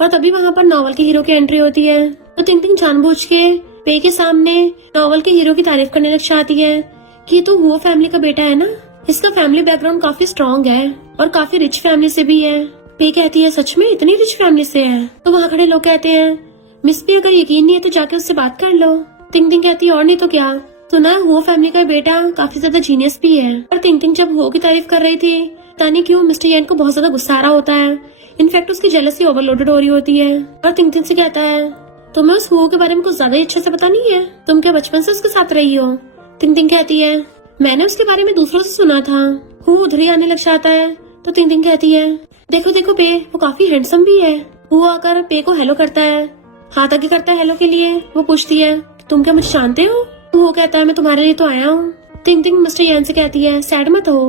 और तभी वहाँ पर नॉवल के हीरो की एंट्री होती है। तो थिंग थिंग जानबूझ के पे के सामने नॉवल के हीरो की तारीफ करने लग जाती है कि तो वो फैमिली का बेटा है ना, इसका फैमिली बैकग्राउंड काफी स्ट्रॉन्ग है और काफी रिच फैमिली से भी है। पे कहती है, सच में इतनी रिच फैमिली से है? तो वहाँ खड़े लोग कहते हैं, मिस भी अगर यकीन नहीं है तो जाके उससे बात कर लो। टिंग टिंग कहती है और नहीं तो क्या, तो ना वो फैमिली का बेटा काफी ज्यादा जीनियस भी है। और टिंग टिंग जब हो की तारीफ कर रही थी, पता नहीं क्यों मिस्टर यन को बहुत ज्यादा गुस्सा आ रहा होता है। इनफैक्ट उसकी जेलसी ओवरलोडेड हो रही होती है और टिंग टिंग से कहता है तुम्हें उस हो के बारे में कुछ ज्यादा ही अच्छे से पता नहीं है, तुम क्या बचपन से उसके साथ रही हो। टिंग टिंग कहती है मैंने उसके बारे में दूसरों से सुना था। वो उधर ही आने लग जाता है तो टिंग टिंग कहती है देखो देखो पे, वो काफी हैंडसम भी है। वो आकर पे को हेलो करता है, हाथ आगे करता है हेलो के लिए। वो पूछती है तुम क्या मुझे जानते हो। वो कहता है मैं तुम्हारे लिए तो आया हूँ। टिंग टिंग मिस्टर यान से कहती है सैड मत हो,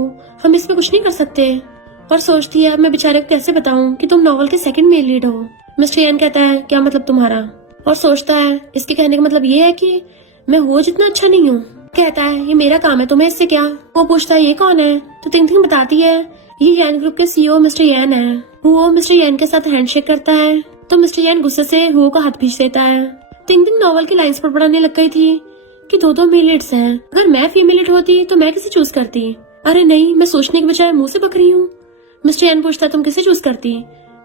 हम इसमें कुछ नहीं कर सकते। और सोचती है अब मैं बेचारे को कैसे बताऊं कि तुम नॉवल के सेकंड मेल लीड हो। मिस्टर यान कहता है क्या मतलब तुम्हारा, और सोचता है इसके कहने का मतलब ये है कि मैं हो जितना अच्छा नहीं हूँ। कहता है ये मेरा काम है, तुम्हें इससे क्या। वो पूछता है ये कौन है, तो टिंग टिंग बताती है ये यान ग्रुप के सीईओ मिस्टर यान है। वो मिस्टर यान के साथ हैंडशेक करता है तो मिस्टर यान गुस्से से हो का हाथ खींच देता है। टिंग टिंग नॉवल की लाइंस पर पढ़ने लग गई थी कि दो मेल लीड्स हैं, अगर मैं फीमेल लीड होती तो मैं किसे चूज करती। अरे नहीं, मैं सोचने के बजाय मुंह से बक रही हूँ। मिस्टर यान पूछता तुम किसे चूज करती,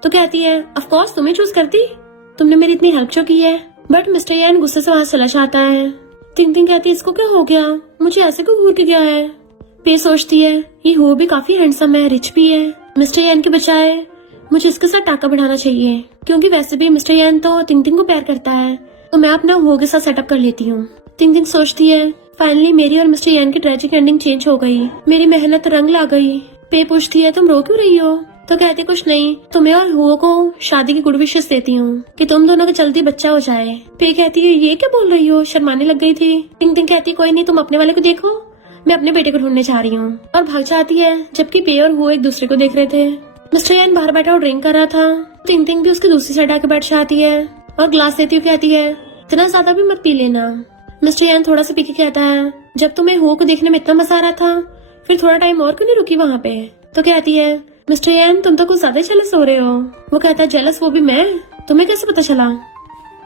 तो कहती है ऑफ कोर्स तुम्हें चूज करती, तुमने मेरी इतनी हेल्प जो की है। बट मिस्टर यान गुस्से से वहाँ चला जाता है। टिंग टिंग कहती है इसको क्या हो गया, मुझे ऐसे क्यों घूर के गया है। पे सोचती है ये हो भी काफी हैंडसम है, रिच भी है, मिस्टर यान के बजाय मुझे इसके साथ टाका बढ़ाना चाहिए, क्योंकि वैसे भी मिस्टर यान तो टिंग टिंग को प्यार करता है, तो मैं अपना हो के साथ सेटअप कर लेती हूँ। टिंग टिंग सोचती है फाइनली मेरी और मिस्टर यान की ट्रेजिक एंडिंग चेंज हो गई, मेरी मेहनत रंग ला गई। पे पूछती है तुम रो क्यों रही हो, तो कहते कुछ नहीं, तुम्हें और हुओ को शादी की गुड विशेस देती हूँ कि तुम दोनों का जल्दी बच्चा हो जाए। पे कहती है ये क्या बोल रही हो, शर्माने लग गई थी। टिंग टिंग कहती कोई नहीं, तुम अपने वाले को देखो, मैं अपने बेटे को ढूंढने जा रही हूँ, और भाग जाती है। जबकि पे और हुओ एक दूसरे को देख रहे थे। मिस्टर यान बाहर बैठा और ड्रिंक कर रहा था। टिंग टिंग भी उसकी दूसरी साइड आके बैठ जाती है और ग्लास देती हुई कहती है इतना ज्यादा भी मत पी लेना। मिस्टर यान थोड़ा सा पी के कहता है जब तुम्हें हुओ को देखने में इतना मजा आ रहा था, फिर थोड़ा टाइम और क्यों नहीं रुकी वहाँ पे। तो कहती है मिस्टर यान तुम तो कुछ ज्यादा जेलस हो रहे हो। वो कहता है जेलस वो भी मैं, तुम्हें कैसे पता चला।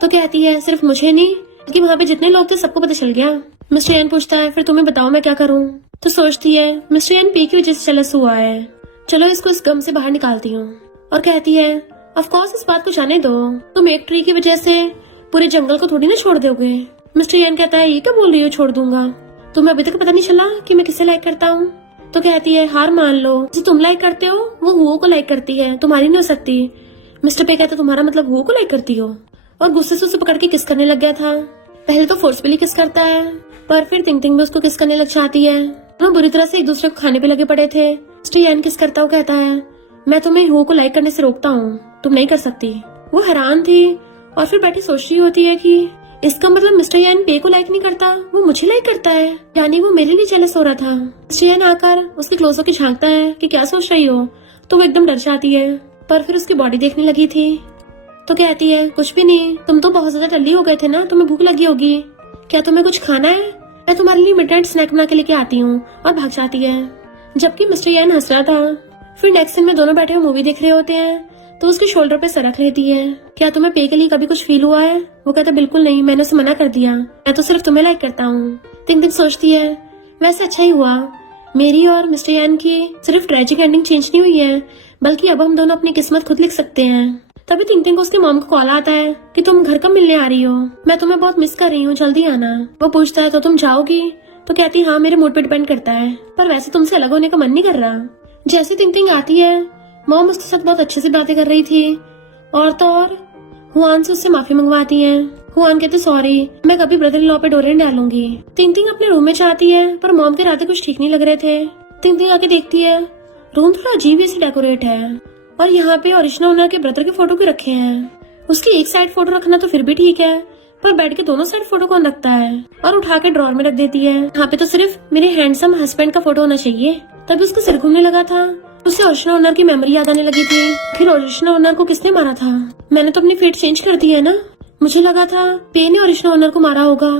तो कहती है सिर्फ मुझे नहीं बल्कि वहाँ पे जितने लोग थे सबको पता चल गया। मिस्टर यान पूछता है फिर तुम्हें बताओ मैं क्या करूँ। तो सोचती है मिस्टर यान पी की वजह से जेलस हुआ है, चलो इसको इस गम से बाहर निकालती हूँ। और कहती है ऑफ कोर्स इस बात को जाने दो, तुम एक ट्री की वजह से पूरे जंगल को थोड़ी ना छोड़ दोगे। मिस्टर यान कहता है ये क्या बोल रही हो छोड़ दूंगा, तुम्हें अभी तक पता नहीं चला कि मैं किसे लाइक करता हूँ। तो कहती है हार मान लो, जो तुम लाइक करते हो वो हुओ को लाइक करती है, तुम्हारी नहीं हो सकती। मिस्टर पे कहता तुम्हारा मतलब हुओ को लाइक करती हो, और गुस्से से उसे पकड़ के किस करने लग गया था। पहले तो फोर्सफुली किस करता है, पर फिर टिंग टिंग भी उसको किस करने लग जाती है। वो बुरी तरह से एक दूसरे को खाने पे लगे पड़े थे। मिस्टर यान किस करता हुआ कहता है मैं तुम्हें हुओ को लाइक करने से रोकता हूँ, तुम नहीं कर सकती। वो हैरान थी और फिर बैठी सोच रही होती है कि इसका मतलब मिस्टर यान पे को लाइक नहीं करता, वो मुझे लाइक करता है, यानी वो मेरे लिए जेलस हो रहा था। मिस्टर यान आकर उसके क्लोज होकर झांकता है कि क्या सोच रही हो, तो वो एकदम डर जाती है, पर फिर उसकी बॉडी देखने लगी थी तो कहती है कुछ भी नहीं, तुम तो बहुत ज्यादा टल्ली हो गए थे ना, तुम्हें भूख लगी होगी, क्या तुम्हें कुछ खाना है, मैं तुम्हारे लिए मिडनाइट स्नैक बना के लेके आती हूँ। और भाग जाती है। जबकि मिस्टर यान हंस रहा था। फिर नेक्स्ट सीन में दोनों बैठे हुए मूवी देख रहे होते हैं तो उसके शोल्डर पे सर रख लेती है, क्या तुम्हें पे के लिए कभी कुछ फील हुआ है। वो कहता बिल्कुल नहीं, मैंने उसे मना कर दिया, मैं तो सिर्फ तुम्हें लाइक करता हूँ। टिंग टिंग सोचती है वैसे अच्छा ही हुआ, मेरी और मिस्टर यान की सिर्फ ट्रेजिक एंडिंग चेंज नहीं हुई है, बल्कि अब हम दोनों अपनी किस्मत खुद लिख सकते हैं। तभी टिंग टिंग को उसकी मॉम को कॉल आता है कि तुम घर कब मिलने आ रही हो, मैं तुम्हें बहुत मिस कर रही हूँ, जल्दी आना। वो पूछता है तो तुम जाओगी, तो कहती हाँ मेरे मूड पे डिपेंड करता है, पर वैसे तुमसे अलग होने का मन नहीं कर रहा। जैसे टिंग टिंग आती है, मॉम उसके साथ बहुत अच्छे से बातें कर रही थी, और तो और हुआन से उससे माफी मंगवाती है। हुआन कहते सॉरी, मैं कभी ब्रदर इन लॉ पे डोरे डालूंगी। टिंग टिंग अपने रूम में जाती है, पर मॉम के इरादे कुछ ठीक नहीं लग रहे थे। टिंग टिंग आके देखती है रूम थोड़ा अजीब से डेकोरेट है, और यहाँ पे ओरिजिनल ओनर के ब्रदर के फोटो भी रखे हैं। उसकी एक साइड फोटो रखना तो फिर भी ठीक है, पर बेड के दोनों साइड फोटो कौन रखता है, और उठा के ड्रॉर में रख देती है। यहाँ पे तो सिर्फ मेरे हैंडसम हस्बैंड का फोटो होना चाहिए। तभी उसको सिर घूमने लगा था, उसे ओरिजिनल ओनर की मेमोरी याद आने लगी थी। फिर ओरिजिनल ओनर को किसने मारा था, मैंने तो अपनी फेट चेंज कर दी है ना, मुझे लगा था पे ने ओरिजिनल ओनर को मारा होगा,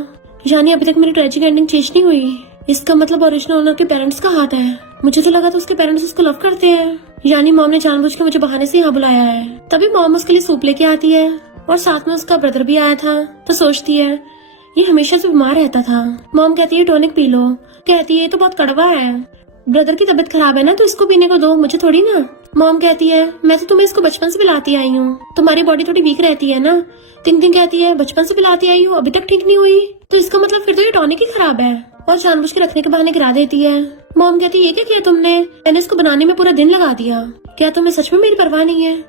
यानी अभी तक मेरी ट्रेजिक एंडिंग चेंज नहीं हुई, इसका मतलब ओरिजिनल ओनर के पेरेंट्स का हाथ है। मुझे तो लगा था उसके पेरेंट्स उसको लव करते हैं, यानी मॉम ने जानबूझ के मुझे बहाने से यहाँ बुलाया है। तभी मॉम उसके लिए सूप लेके आती है, और साथ में उसका ब्रदर भी आया था। तो सोचती है ये हमेशा से बीमार रहता था। मॉम कहती है टॉनिक पी लो, कहती है तो बहुत कड़वा है, ब्रदर की तबीयत खराब है ना, तो इसको पीने को दो, मुझे थोड़ी ना। मॉम कहती है मैं तो तुम्हें इसको बचपन से पिलाती आई हूँ, तुम्हारी बॉडी थोड़ी वीक रहती है ना। तिंग तिंग कहती है बचपन से पिलाती आई हूँ, अभी तक ठीक नहीं हुई, तो इसका मतलब फिर तो ये टॉनिक ही खराब है, और जानबूझ के रखने के बहाने गिरा देती है। मॉम कहती है ये क्या किया तुमने, मैंने इसको बनाने में पूरा दिन लगा दिया, क्या तुम्हें सच में मेरी परवाह नहीं है।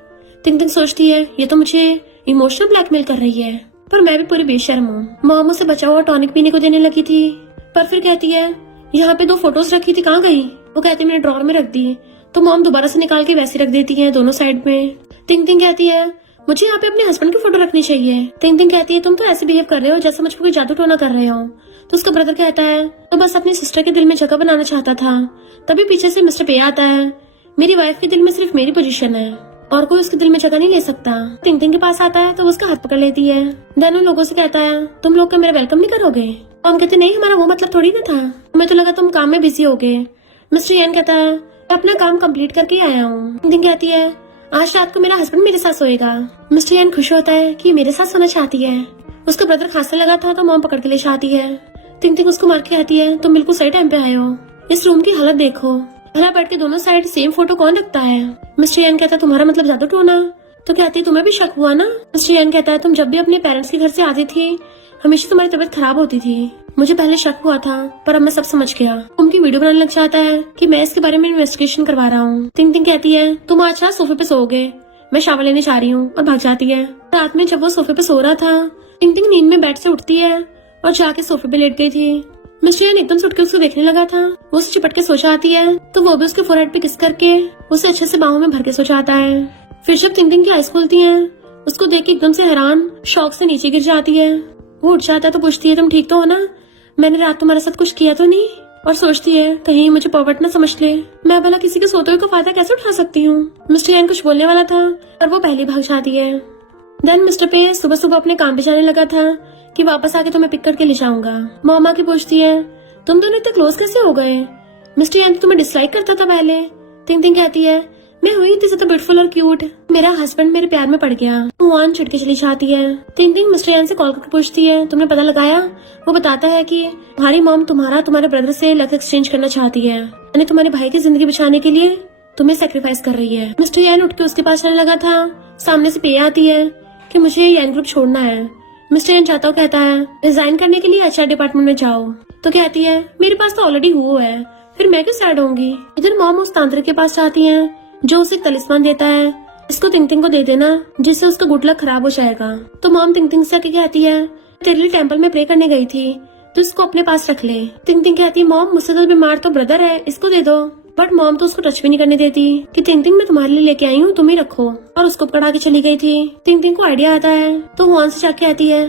तिंग तिंग सोचती है ये तो मुझे इमोशनल ब्लैकमेल कर रही है, पर मैं भी पूरी बेशर्म हूँ। मॉम उसे बचा हुआ टॉनिक पीने को देने लगी थी, पर फिर कहती है यहाँ पे 2 फोटोज रखी थी, कहाँ गई। वो कहती है मैंने ड्रॉर में रख दी, तो मॉम दोबारा से निकाल के वैसे रख देती है दोनों साइड में। तिंग तिंग कहती है मुझे यहाँ पे अपने हस्बैंड की फोटो रखनी चाहिए। तिंग तिंग कहती है तुम तो ऐसे बिहेव कर रहे हो जैसे मुझ पर कोई जादू टोना कर रहे हो। तो उसका ब्रदर कहता है तो बस अपनी सिस्टर के दिल में जगह बनाना चाहता था। तभी पीछे से मिस्टर पे आता है, मेरी वाइफ के दिल में सिर्फ मेरी पोजीशन है और कोई उसके दिल में जगह नहीं ले सकता। तिंग तिंग के पास आता है तो उसका हाथ पकड़ लेती है। देन उन लोगों से कहता है तुम लोग क्या मेरा वेलकम नहीं करोगे। हम कहते नहीं, हमारा वो मतलब थोड़ी ना था, हमें तो लगा तुम काम में बिजी हो गए। मिस्टर यान कहता है मैं अपना काम कंप्लीट करके आया हूँ। तिंग तिंग कहती है आज रात को मेरा हस्बैंड मेरे साथ सोएगा। मिस्टर यान खुश होता है कि मेरे साथ सोना चाहती है। उसका ब्रदर खांसने लगा था तो मॉम पकड़ के ले आती है। तिंग तिंग उसको मार के कहती है तुम बिल्कुल सही टाइम पे आए हो, इस रूम की हालत देखो, यहाँ बैठ के दोनों साइड सेम फोटो कौन रखता है। मिस्टर यान कहता है तुम्हारा मतलब जादू टोना। तो कहती है तुम्हें भी शक हुआ ना। मिस्टर यान कहता है तुम जब भी अपने पेरेंट्स के घर से आती थी हमेशा तुम्हारी तबीयत खराब होती थी, मुझे पहले शक हुआ था पर अब मैं सब समझ गया। उनकी वीडियो बनाने लग जाता है कि मैं इसके बारे में इन्वेस्टिगेशन करवा रहा हूँ। तिंग तिंग कहती है तुम आज रात सोफे पे सोओगे, मैं शावर लेने जा रही हूँ, और भाग जाती है। रात में जब वो सोफे पे सो रहा था तिंग तिंग नींद में बेड से उठती है और जाके सोफे पे लेट गई थी। मिस्टर यान एकदम से उठ के उसको देखने लगा था, वो उसे चिपट के सो जाती है तो वो भी उसके फोरहेड पे किस करके उसे अच्छे से बाहों में भर के सो जाता है। फिर जब तिंग तिंग की आईज खुलती है उसको देख के एकदम से हैरान शौक से नीचे गिर जाती है। वो उठ जाता है तो पूछती है तुम ठीक तो हो ना, मैंने रात तुम्हारे साथ कुछ किया तो नहीं। और सोचती है कहीं मुझे पॉवर्ट न समझ ले, मैं भला किसी के सोते हुए का फायदा कैसे उठा सकती हूँ। मिस्टर यान कुछ बोलने वाला था पर वो पहले भाग जाती है। देन मिस्टर पे सुबह सुबह अपने काम पे जाने लगा था कि वापस आके तुम्हें पिक करके ले जाऊंगा। मॉम आके पूछती है तुम दोनों इतने क्लोज कैसे हो गए, मिस्टर यान तुम्हें डिसलाइक करता था पहले। तिंग तिंग कहती है मैं हुई थी तो ब्यूटीफुल और क्यूट, मेरा हस्बैंड मेरे प्यार में पड़ गया। वान छिड़के चली जाती है। तिंग तिंग मिस्टर यान से कॉल करके पूछती है तुमने पता लगाया। वो बताता है कि तुम्हारी मॉम तुम्हारे ब्रदर से लक एक्सचेंज करना चाहती है, यानी तुम्हारे भाई की जिंदगी बचाने के लिए तुम्हें सेक्रीफाइस कर रही है। मिस्टर यान उठ के उसके पास चलने लगा था, सामने से पे आती है कि मुझे यान ग्रुप छोड़ना है। मिस्टर यान चाहता कहता है रिजाइन करने के लिए HR डिपार्टमेंट में जाओ। तो कहती है मेरे पास तो ऑलरेडी हुआ है, फिर मैं क्यों सैड होंगी। इधर मॉम उस तांत्रिक के पास जाती है जो उसे तलिस्मान देता है, इसको तिंग तिंग को दे देना जिससे उसका गुड लक खराब हो जाएगा। तो मॉम तिंग तिंग से कहती है तेरे लिए टेम्पल में प्रे करने गई थी तो इसको अपने पास रख ले। तिंग तिंग कहती है मॉम मुझसे तो बीमार तो ब्रदर है, इसको दे दो। बट मॉम तो उसको टच भी नहीं करने देती कि तिंग तिंग मैं तुम्हारे लिए लेके आई हूँ, तुम ही रखो, और उसको पकड़ा के चली गई थी। तिंग तिंग को आइडिया आता है तो हुआन से जाके कहती है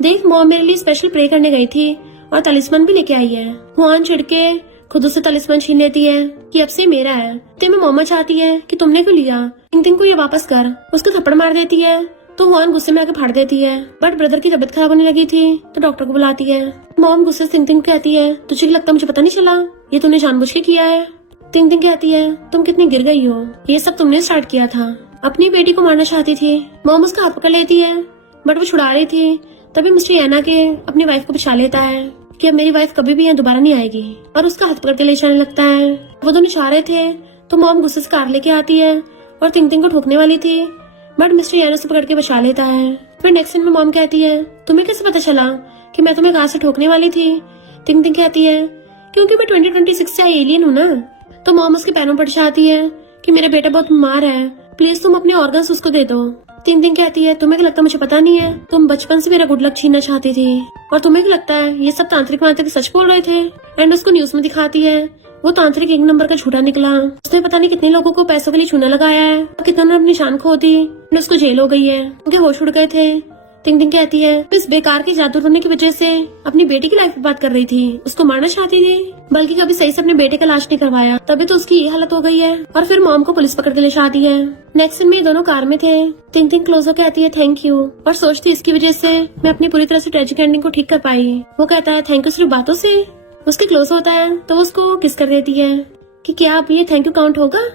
देख मॉम मेरे लिए स्पेशल प्रे करने गई थी और तलिस्मान भी लेके आई है। हुआन चिढ़ के खुद उससे तलिस्मान छीन लेती है कि अब से मेरा है। ते में मोमा चाहती है कि तुमने क्यों लिया, तिंग तिंग को ये वापस कर, उसको थप्पड़ मार देती है तो हुआन गुस्से में आके फाड़ देती है। बट ब्रदर की तबीयत खराब होने लगी थी तो डॉक्टर को बुलाती है। मॉम गुस्से से तिंग तिंग कहती है तुझे लगता मुझे पता नहीं चला, ये तूने जानबूझ के किया है। तिंग तिंग कहती है तुम कितनी गिर गई हो, ये सब तुमने स्टार्ट किया था, अपनी बेटी को मारना चाहती थी। मॉम उसका हाथ पकड़ लेती है बट वो छुड़ा रही थी। तभी मिस्टर याना के अपनी वाइफ को बचा लेता है कि अब मेरी वाइफ कभी भी यहाँ दोबारा नहीं आएगी, और उसका हाथ पकड़ के ले जाने लगता है। वो दोनों चाह रहे थे तो मॉम गुस्से से कार लेके आती है और तिंग तिंग को ठोकने वाली थी बट मिस्टर याना से पकड़ के बचा लेता है। फिर नेक्स्ट सीन में मॉम कहती है तुम्हें कैसे पता चला कि मैं तुम्हें कार से ठोकने वाली थी। तिंग तिंग कहती है क्योंकि मैं 2026 से आई एलियन हूँ ना। तो मॉम उसके पैरों पर जाती है कि मेरा बेटा बहुत बीमार है, प्लीज तुम अपने ऑर्गन्स उसको दे दो। तिंग तिंग कहती है तुम्हें क्या लगता मुझे पता नहीं है, तुम बचपन से मेरा गुड लक छीनना चाहती थी, और तुम्हें क्या लगता है ये सब तांत्रिक वांत्रिक सच बोल रहे थे। एंड उसको न्यूज में दिखाती है वो तांत्रिक 1 नंबर का झूठा निकला, उसने पता नहीं कितने लोगों को पैसों के लिए चूना लगाया है, कितनों ने अपनी जान खो दी, उसको जेल हो गई है, उनके होश उड़ गए थे। तिंग तिंग कहती है इस बेकार के जादू टोने की वजह से अपनी बेटी की लाइफ बर्बाद कर रही थी, उसको मारना चाहती थी, बल्कि कभी सही से अपने बेटे का इलाज नहीं करवाया, तभी तो उसकी ये हालत हो गई है। और फिर मॉम को पुलिस पकड़ के ले जाती है। नेक्स्ट सीन में ये दोनों कार में थे। तिंग तिंग क्लोज होकर कहती है थैंक यू, और सोचती इसकी वजह से मैं अपनी पूरी तरह से ट्रेजिक एंडिंग को ठीक कर पाई। वो कहता है थैंक यू सिर्फ बातों से। उसके क्लोज होता है तो वो उसको किस कर देती है कि क्या अब ये थैंक यू काउंट होगा।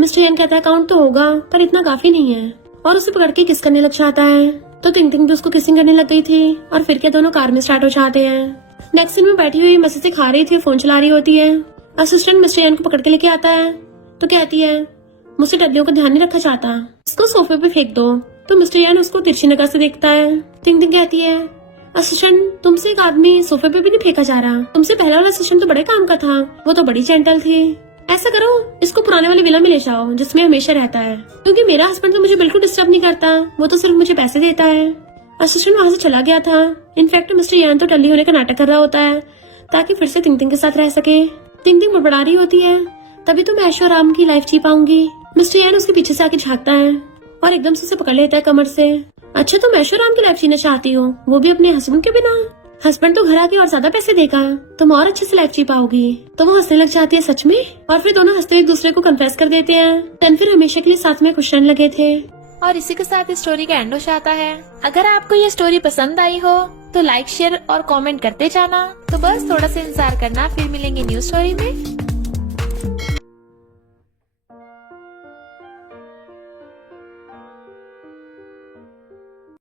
मिस्टर यान कहता है काउंट तो होगा पर इतना काफी नहीं है, और उसे पकड़ के किस करने लग जाता है। तो तिंग तिंग भी उसको किसिंग करने लग गई थी, और फिर क्या दोनों कार में स्टार्ट हो जाते हैं। नेक्स्ट सीन में बैठी हुई मजे से खा रही थी, फोन चला रही होती है। असिस्टेंट मिस्टर यान को पकड़ के लेके आता है तो कहती है मुझसे डब्ल्यू का ध्यान नहीं रखा चाहता, इसको सोफे पे फेंक दो। तो मिस्टर यान उसको तिरछी नजर से देखता है। टिंग टिंग कहती है असिस्टेंट तुमसे एक आदमी सोफे पे भी नहीं फेंका जा रहा, तुमसे पहला वाला असिस्टेंट तो बड़े काम का था, वो तो बड़ी जेंटल थी। ऐसा करो इसको पुराने वाली विला में ले जाओ जिसमें हमेशा रहता है, क्योंकि मेरा हस्बैंड तो मुझे बिल्कुल डिस्टर्ब नहीं करता, वो तो सिर्फ मुझे पैसे देता है। असिस्टेंट वहाँ से चला गया था। इनफैक्ट मिस्टर यान तो टल्ली होने का नाटक कर रहा होता है ताकि फिर से तिंग तिंग के साथ रह सके। तिंग तिंग बड़बड़ा रही होती है तभी तो मैं ऐशो आराम की लाइफ जी पाऊंगी। मिस्टर यान उसके पीछे से आके झांकता है और एकदम से उसे पकड़ लेता है कमर से। अच्छा तुम ऐशो आराम की लाइफ जीना चाहती हो, वो भी अपने हस्बैंड के बिना? हस्बैंड तो घर आके और ज्यादा पैसे देगा, तुम और अच्छे से लाइफ जी पाओगी। तो वो हंसने लग जाती है सच में, और फिर दोनों हंसते एक दूसरे को कन्फेस कर देते हैं। तन फिर हमेशा के लिए साथ में खुश रहने लगे थे। और इसी के साथ इस स्टोरी का एंड हो जाता है। अगर आपको ये स्टोरी पसंद आई हो तो लाइक शेयर और कमेंट करते जाना। तो बस थोड़ा सा इंतजार करना, फिर मिलेंगे न्यू स्टोरी में।